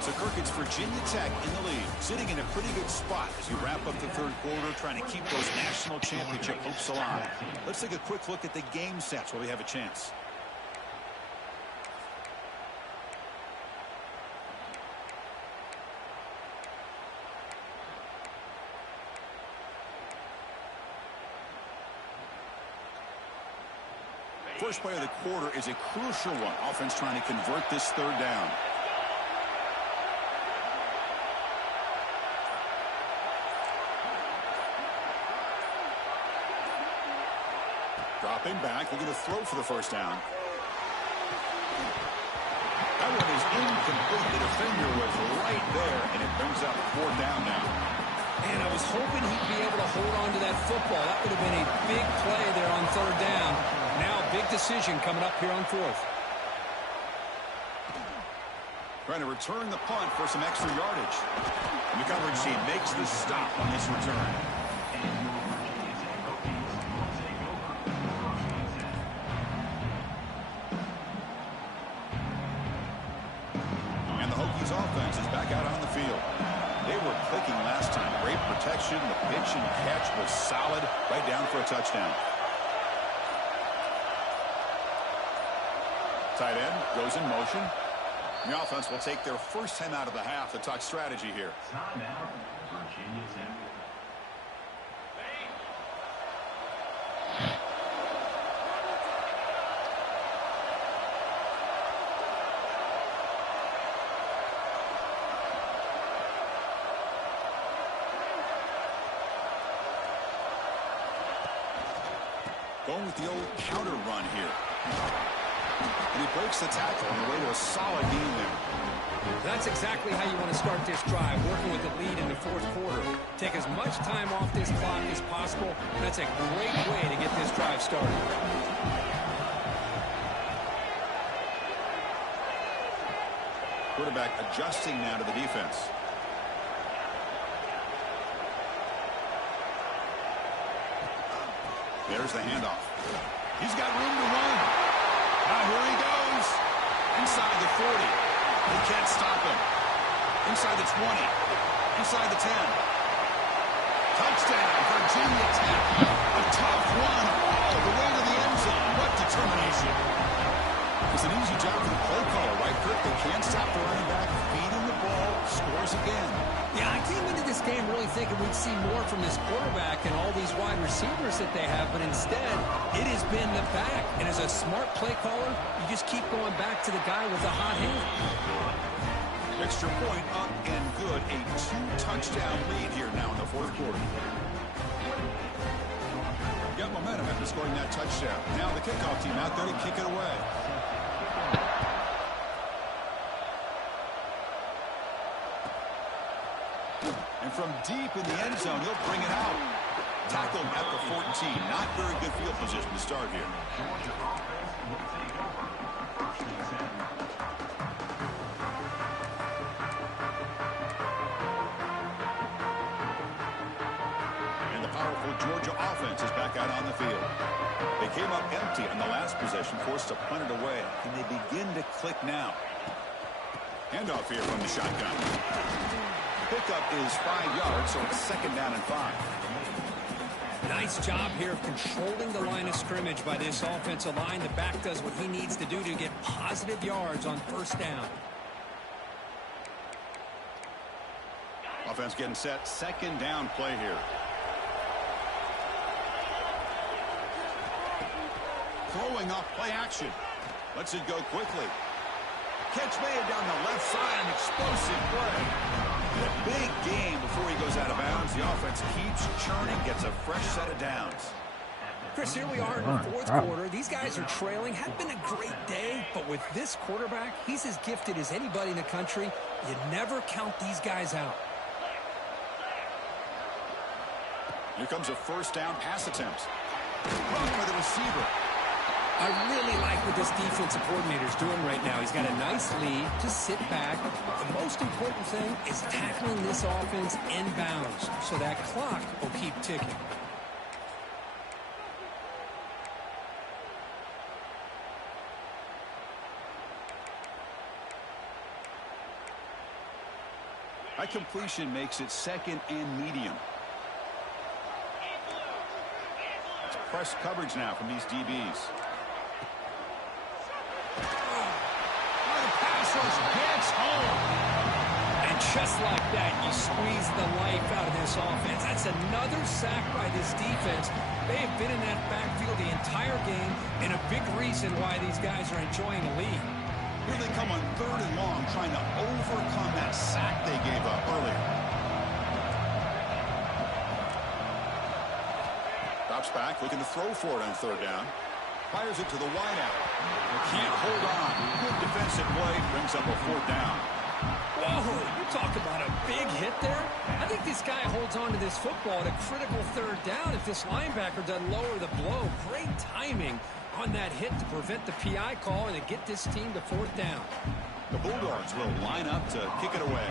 So, Kirk, it's Virginia Tech in the lead, sitting in a pretty good spot as you wrap up the third quarter, trying to keep those national championship hopes alive. Let's take a quick look at the game stats while we have a chance. First play of the quarter is a crucial one. Offense trying to convert this third down. Dropping back, looking to throw for the first down. That one is incomplete. The defender was right there, and it brings up fourth down now. And I was hoping he'd be able to hold on to that football. That would have been a big play there on third down. Now a big decision coming up here on fourth. Trying to return the punt for some extra yardage. And the coverage team makes the stop on this return. And the Hokies offense is back out on the field. They were clicking last time. Great protection. The pitch and catch was solid. Right down for a touchdown. Tight end goes in motion. The offense will take their first time out of the half to talk strategy here. Virginia Tech. Going with the old counter run here. And he breaks the tackle on the way to a solid gain there. That's exactly how you want to start this drive, working with the lead in the fourth quarter. Take as much time off this clock as possible. That's a great way to get this drive started. Quarterback adjusting now to the defense. There's the handoff. He's got room to run. Now here he goes. Inside the 40. They can't stop him. Inside the 20. Inside the 10. Touchdown, Virginia Tech. A tough run all the way to the end zone. What determination. It's an easy job for the play caller, right, Kirk? They can't stop the running back. Feeding the ball. Scores again. Yeah, I came into this game really thinking we'd see more from this quarterback and all these wide receivers that they have, but instead, it has been the back. And as a smart play caller, you just keep going back to the guy with the hot hand. Extra point up and good. A 2-touchdown lead here now in the fourth quarter. Got momentum after scoring that touchdown. Now the kickoff team out there to kick it away. And from deep in the end zone, he'll bring it out. Tackled at the 14. Not very good field position to start here. Georgia offense will take over. First and 7. And the powerful Georgia offense is back out on the field. They came up empty on the last possession, forced to punt it away. Can they begin to click now? Handoff here from the shotgun. Pickup is 5 yards, so it's 2nd down and 5. Nice job here of controlling the line of scrimmage by this offensive line. The back does what he needs to do to get positive yards on 1st down. Offense getting set. 2nd down play here. Throwing off play action. Lets it go quickly. Catch made down the left side. An explosive play. A big game before he goes out of bounds. The offense keeps churning, gets a fresh set of downs. Chris, here we are in the 4th quarter. These guys are trailing. Had been a great day, but with this quarterback, he's as gifted as anybody in the country. You never count these guys out. Here comes a 1st down pass attempt. Run for the receiver. I really like what this defensive coordinator is doing right now. He's got a nice lead. Just sit back. The most important thing is tackling this offense inbounds so that clock will keep ticking. That completion makes it 2nd and medium. It's press coverage now from these DBs. Gets home. And just like that, you squeeze the life out of this offense. That's another sack by this defense. They have been in that backfield the entire game, and a big reason why these guys are enjoying the lead. Here they come on 3rd and long, trying to overcome that sack they gave up earlier. Drops back, looking to throw for it on 3rd down. Fires it to the wideout. Can't hold on. Good defensive play. Brings up a 4th down. Whoa, you talk about a big hit there. I think this guy holds on to this football at a critical 3rd down if this linebacker doesn't lower the blow. Great timing on that hit to prevent the PI call and to get this team to 4th down. The Bulldogs will line up to kick it away.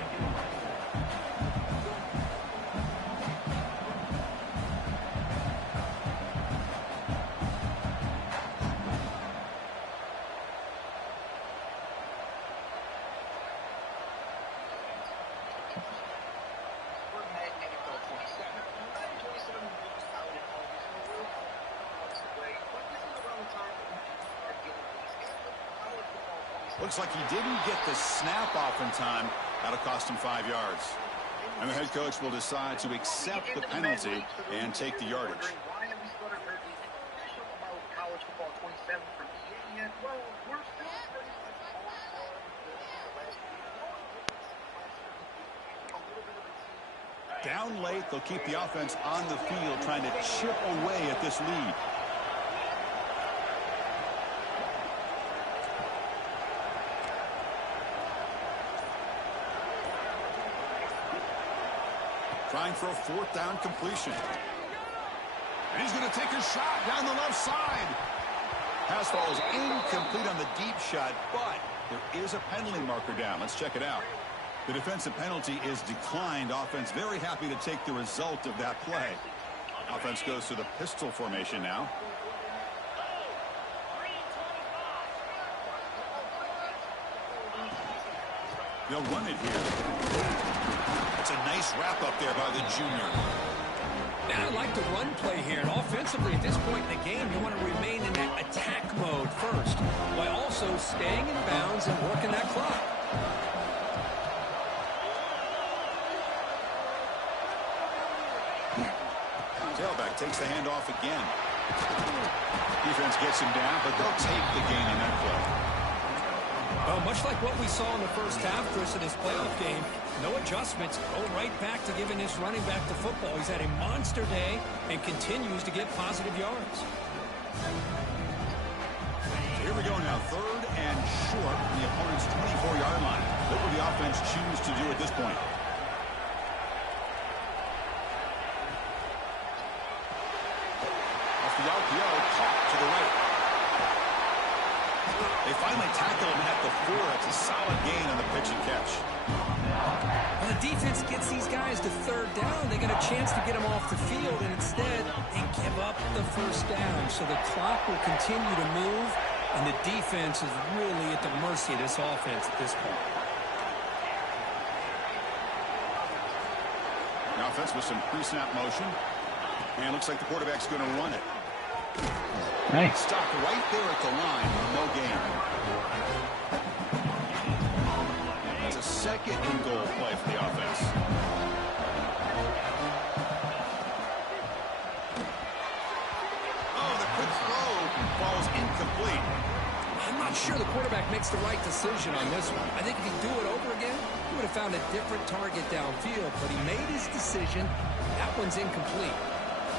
Looks like he didn't get the snap off in time. That'll cost him 5 yards. And the head coach will decide to accept the penalty and take the yardage. Down late, they'll keep the offense on the field, trying to chip away at this lead. Trying for a 4th down completion. And he's going to take a shot down the left side. Pass ball is incomplete on the deep shot, but there is a penalty marker down. Let's check it out. The defensive penalty is declined. Offense very happy to take the result of that play. Offense goes to the pistol formation now. They'll run it here. It's a nice wrap up there by the junior. Now I like the run play here. And offensively, at this point in the game, you want to remain in that attack mode first, while also staying in bounds and working that clock. Tailback takes the handoff again. Defense gets him down, but they'll take the gain on that play. Well, much like what we saw in the first half, Chris, in this playoff game, no adjustments. Go right back to giving this running back the football. He's had a monster day and continues to get positive yards. Here we go now, 3rd and short from the opponent's 24-yard line. What will the offense choose to do at this point? the RPO caught to the right. They finally tackle him at the 4. It's a solid gain on the pitch and catch. When the defense gets these guys to third down, they get a chance to get them off the field, and instead they give up the first down. So the clock will continue to move, and the defense is really at the mercy of this offense at this point. The offense with some pre-snap motion, and looks like the quarterback's going to run it. Nice. Stopped right there at the line, no gain. It's a second and goal play for the offense. Oh, the quick throw falls incomplete. I'm not sure the quarterback makes the right decision on this one. I think if he'd do it over again, he would have found a different target downfield, but he made his decision. That one's incomplete.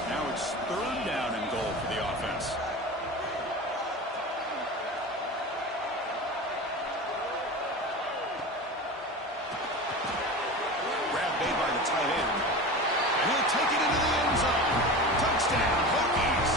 Now it's third down and goal for the offense. Grab made by the tight end. And he'll take it into the end zone. Touchdown, Hokies.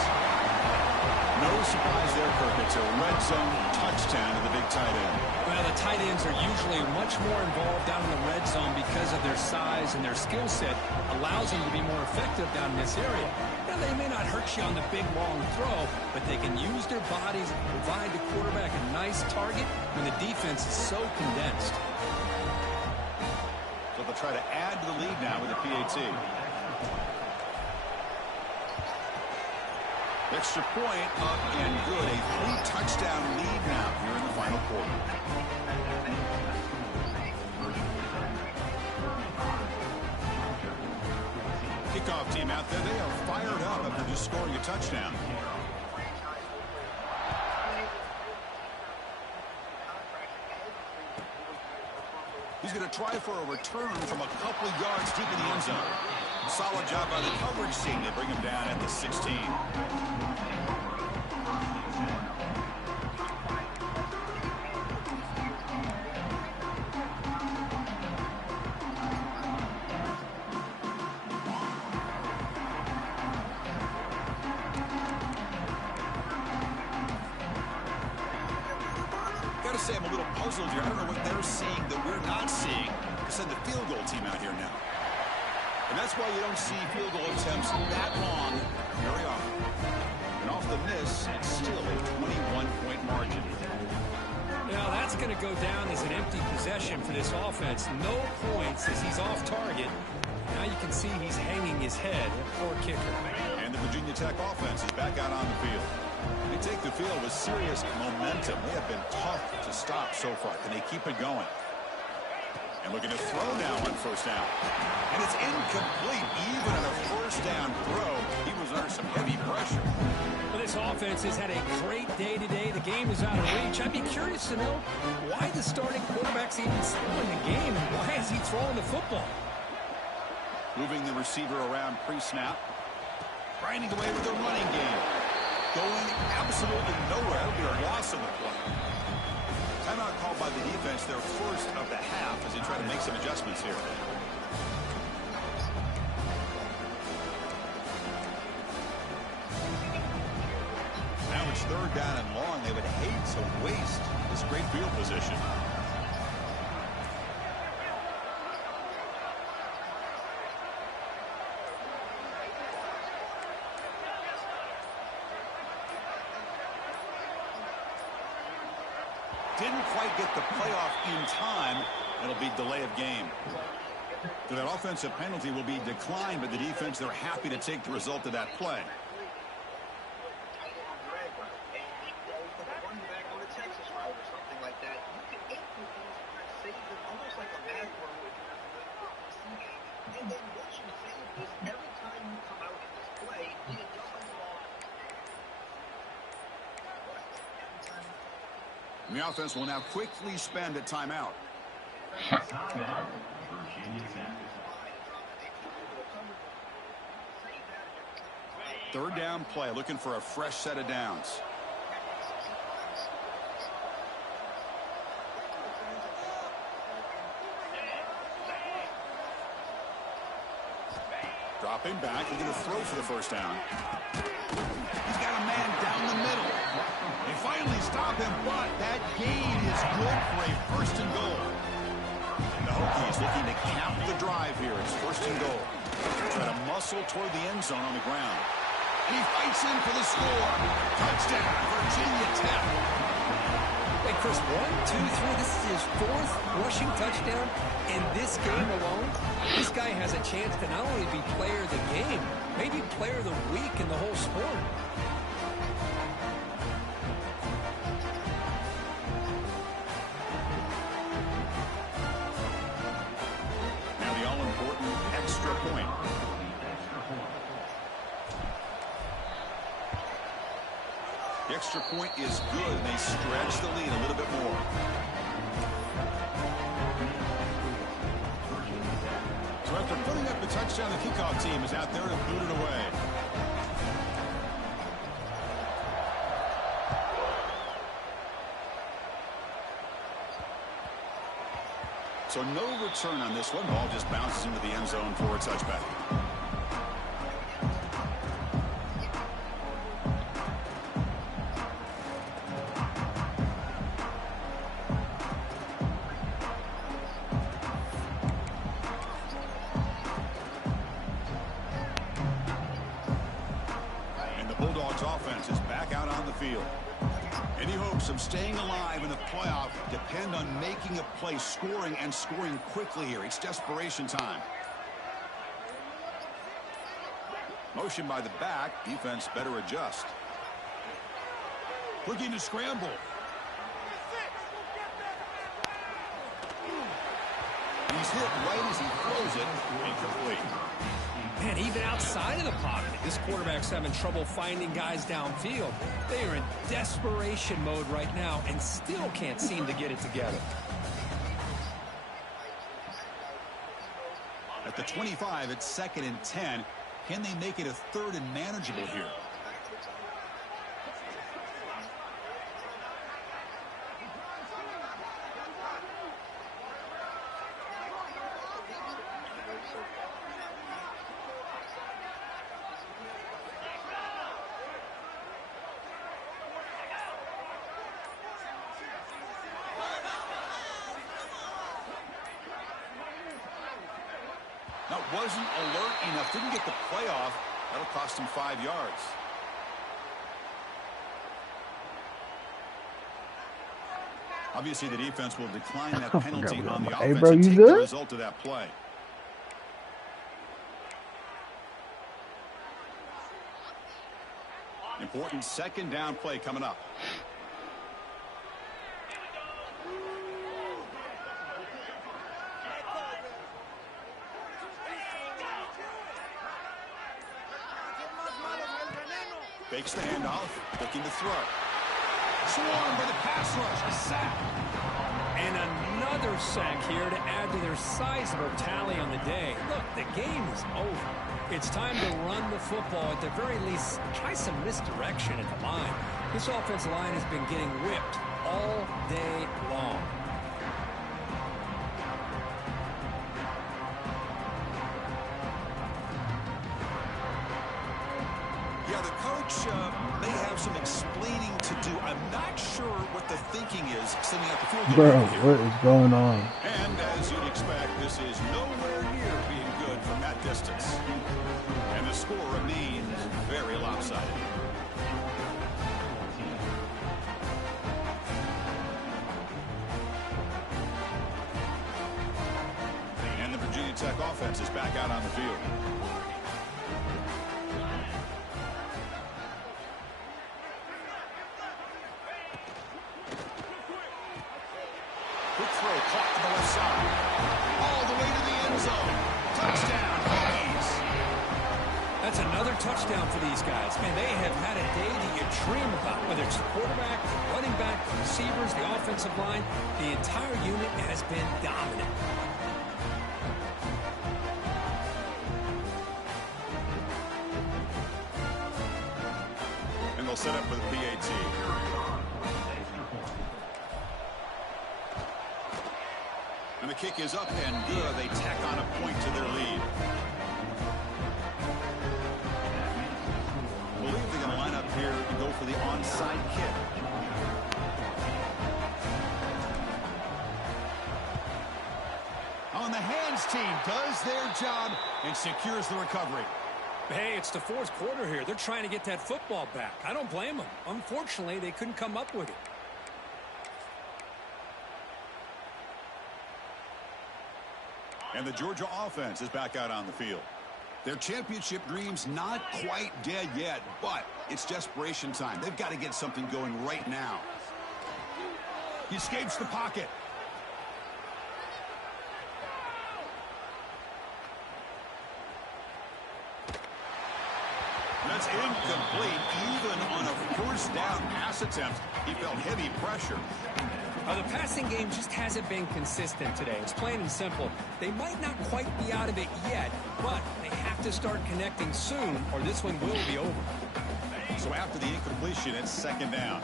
No surprise there, Kirk. It's a red zone touchdown to the big tight end. Well, the tight ends are usually much more involved down in the red zone because of their size and their skill set allows them to be more effective down in this area. Now, they may not hurt you on the big, long throw, but they can use their bodies and provide the quarterback a nice target when the defense is so condensed. So they'll try to add to the lead now with a PAT. Extra point up and good. A 3-touchdown lead now here in the final quarter. Kickoff team out there. They are fired up after just scoring a touchdown. He's going to try for a return from a couple of yards deep in the end zone. Solid job by the coverage team. They bring him down at the 16. Got to say, I'm a little puzzled here. I don't know what they're seeing that we're not seeing. Send the field goal team out here now. And that's why you don't see field goal attempts that long very often. And off the miss, it's still a 21-point margin. Now, that's going to go down as an empty possession for this offense. No points as he's off target. Now you can see he's hanging his head. Poor kicker. And the Virginia Tech offense is back out on the field. They take the field with serious momentum. They have been tough to stop so far. Can they keep it going? And looking to throw now on first down. And it's incomplete. Even on a first down throw, he was under some heavy pressure. Well, this offense has had a great day today. The game is out of reach. I'd be curious to know why the starting quarterback's even still in the game, and why is he throwing the football? Moving the receiver around pre-snap. Grinding away with the running game. Going absolutely nowhere. It'll be a loss of the play. Timeout called by the defense, their first of the half, as they try to make some adjustments here. Now it's third down and long. They would hate to waste this great field position. Didn't quite get the playoff in time. It'll be delay of game. So that offensive penalty will be declined, but the defense, they're happy to take the result of that play. And the offense will now quickly spend a timeout. Third down play, looking for a fresh set of downs. Dropping back, looking to throw for the first down. He's got stop him, but that gain is good for a first and goal. The Hokies looking to cap the drive here. It's first and goal. Try to muscle toward the end zone on the ground. And he fights in for the score. Touchdown, Virginia Tech. Hey, Chris, 1, 2, 3. This is his 4th rushing touchdown in this game alone. This guy has a chance to not only be player of the game, maybe player of the week in the whole sport. Now the all-important extra point. The extra point is good, and they stretch the lead a little bit more. So after putting up the touchdown, the kickoff team is out there to boot it away. So no return on this one. Ball just bounces into the end zone for a touchback. Offense is back out on the field. Any hopes of staying alive in the playoff depend on making a play, scoring, and scoring quickly here. It's desperation time. Motion by the back. Defense better adjust. Looking to scramble. He's hit right as he throws it. Incomplete. Man, even outside of the pocket, this quarterback's having trouble finding guys downfield. They are in desperation mode right now and still can't seem to get it together. At the 25, it's 2nd and 10. Can they make it a 3rd and manageable here? That wasn't alert enough. Didn't get the play off. That'll cost him 5 yards. Obviously, the defense will decline that penalty on the offense. Hey, bro, you take good? the result of that play. Important 2nd down play coming up. Fakes the handoff, looking to throw. Swarmed by the pass rush, a sack. And another sack here to add to their sizable tally on the day. Look, the game is over. It's time to run the football. At the very least, try some misdirection at the line. This offensive line has been getting whipped all day long. Yeah, the coach may have some explaining to do. I'm not sure what the thinking is sending out the field goal. Bro, what is going on? And as you'd expect, this is nowhere near being good from that distance. And the score remains very lopsided. And the Virginia Tech offense is back out on the field. Quick throw caught to the left side. All the way to the end zone. Touchdown, Hokies. That's another touchdown for these guys. Man, they have had a day that you dream about. Whether it's the quarterback, the running back, the receivers, the offensive line, the entire unit has been dominant. And they'll set up with a PAT. And the kick is up and good. They tack on a point to their lead. I believe they're going to line up here to go for the onside kick. hands team does their job and secures the recovery. Hey, it's the fourth quarter here. They're trying to get that football back. I don't blame them. Unfortunately, they couldn't come up with it. And the Georgia offense is back out on the field. Their championship dreams not quite dead yet, but it's desperation time. They've got to get something going right now. He escapes the pocket. That's incomplete. Even on a first down pass attempt, he felt heavy pressure. The passing game just hasn't been consistent today. It's plain and simple. They might not quite be out of it yet, but they have to start connecting soon or this one will be over. So after the incompletion, it's second down.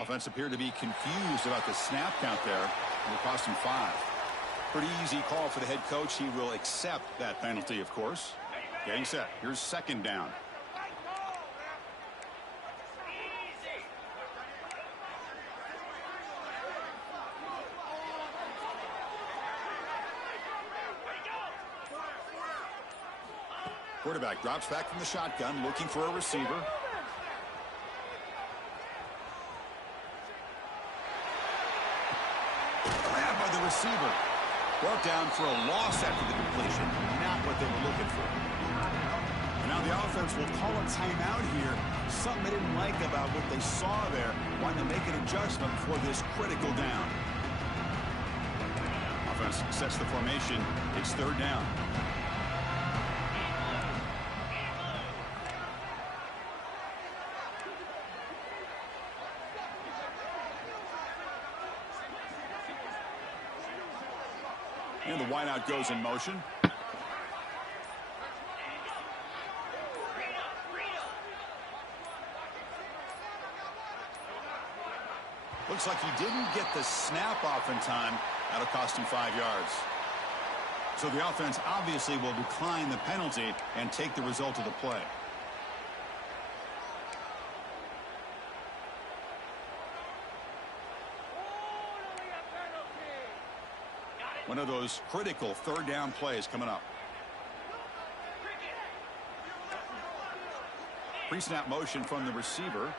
Offense appeared to be confused about the snap count there. It will cost him 5. Pretty easy call for the head coach. He will accept that penalty, of course. Getting set. Here's second down. Quarterback drops back from the shotgun, looking for a receiver. Receiver brought down for a loss after the completion. Not what they were looking for. And now the offense will call a timeout here. Something they didn't like about what they saw there. Wanting to make an adjustment for this critical down. Offense sets the formation. It's third down. And the wideout goes in motion. Looks like he didn't get the snap off in time. That'll cost him 5 yards. So the offense obviously will decline the penalty and take the result of the play. One of those critical third down plays coming up. Pre-snap motion from the receiver.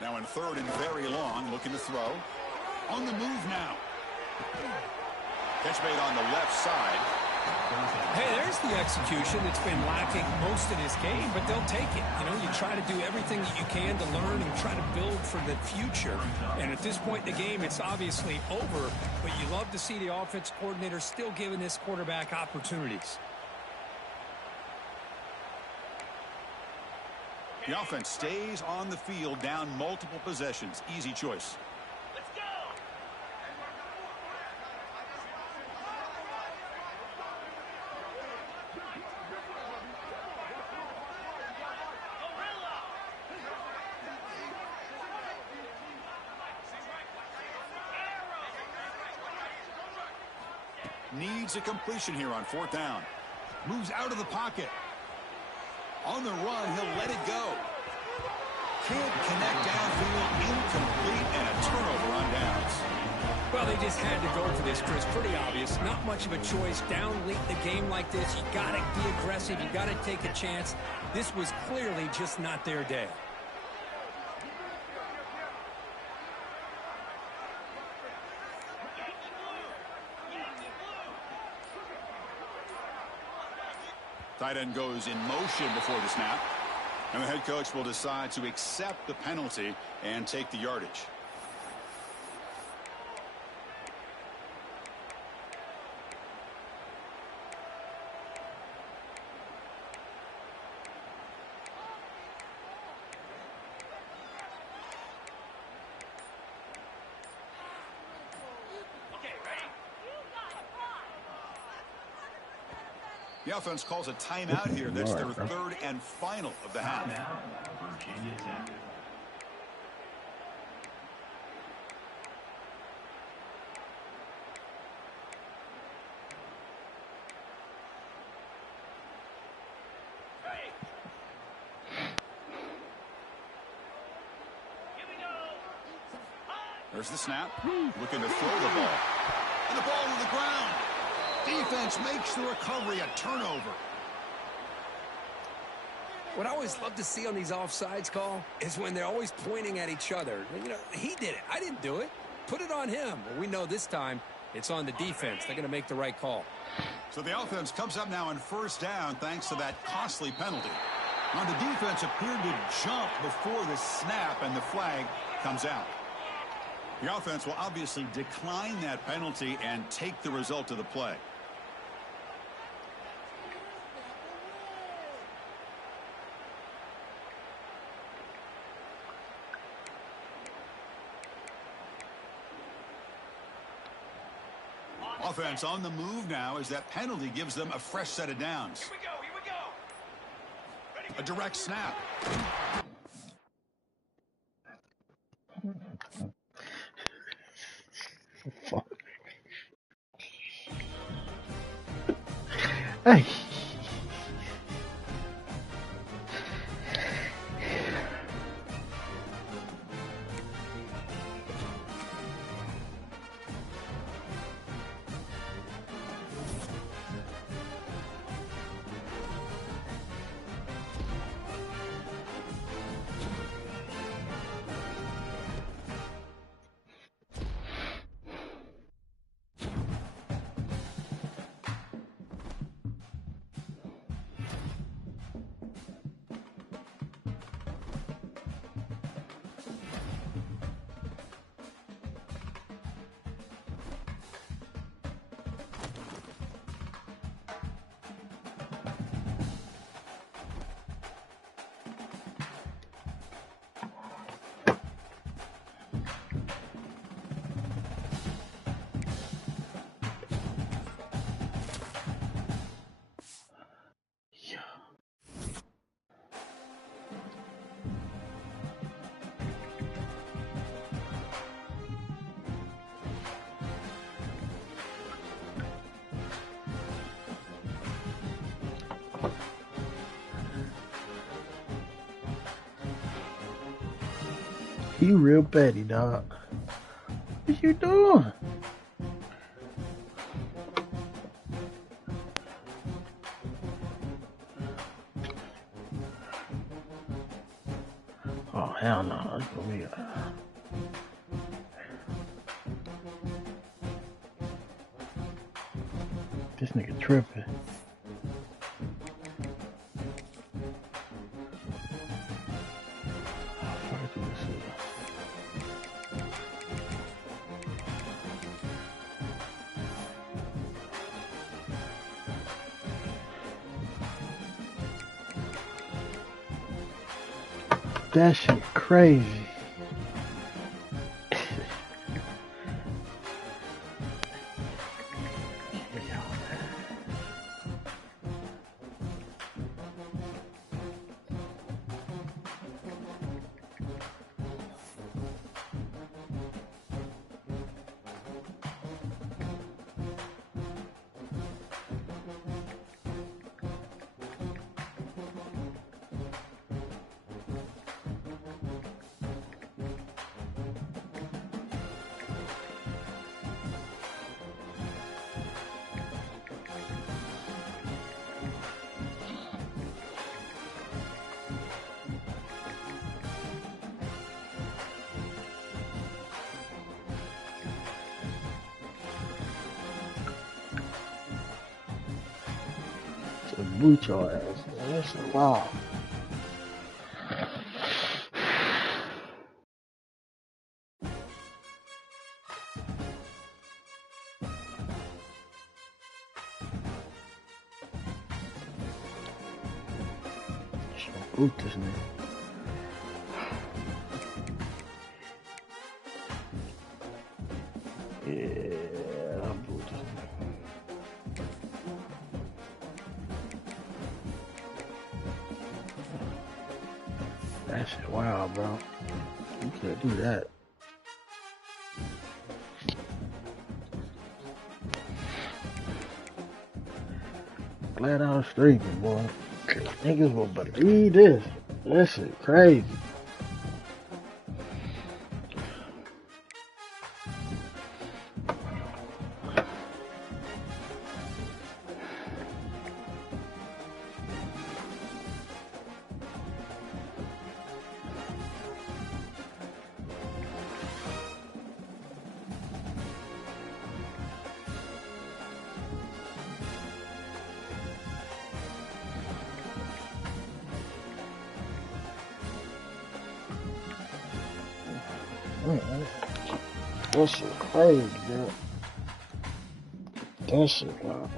Now in third and very long, looking to throw. On the move now. Catch made on the left side. Hey, there's the execution that's been lacking most of this game, but they'll take it. You know, you try to do everything that you can to learn and try to build for the future. And at this point in the game, it's obviously over, but you love to see the offense coordinator still giving this quarterback opportunities. The offense stays on the field, down multiple possessions. Easy choice. Needs a completion here on fourth down. Moves out of the pocket. On the run, he'll let it go. Can't connect downfield, incomplete, and a turnover on downs. Well, they just had to go for this, Chris. Pretty obvious. Not much of a choice. Down late in the game like this, you got to be aggressive. You got to take a chance. This was clearly just not their day. Tight end goes in motion before the snap. And the head coach will decide to accept the penalty and take the yardage. The offense calls a timeout here. That's their third and final of the half. Virginia Tech. There's the snap. Looking to throw the ball. And the ball to the ground. Defense makes the recovery a turnover. What I always love to see on these offsides call is when they're always pointing at each other. You know, he did it. I didn't do it. Put it on him. Well, we know this time it's on the defense. They're going to make the right call. So the offense comes up now on first down thanks to that costly penalty. Now the defense appeared to jump before the snap, and the flag comes out. The offense will obviously decline that penalty and take the result of the play. Offense on the move now as that penalty gives them a fresh set of downs. Here we go. A direct snap. Fuck. Hey. You real petty, dog. What you doing? Oh, hell no. It's gonna be this nigga tripping. That shit crazy. Boot your ass, man. That's wow. Boot this nigga. Yeah, I boot this nigga. That shit wild, bro. You can't do that. Flat out streaking, boy. Niggas will believe this. That shit crazy. That shit crazy, bro. That shit, bro.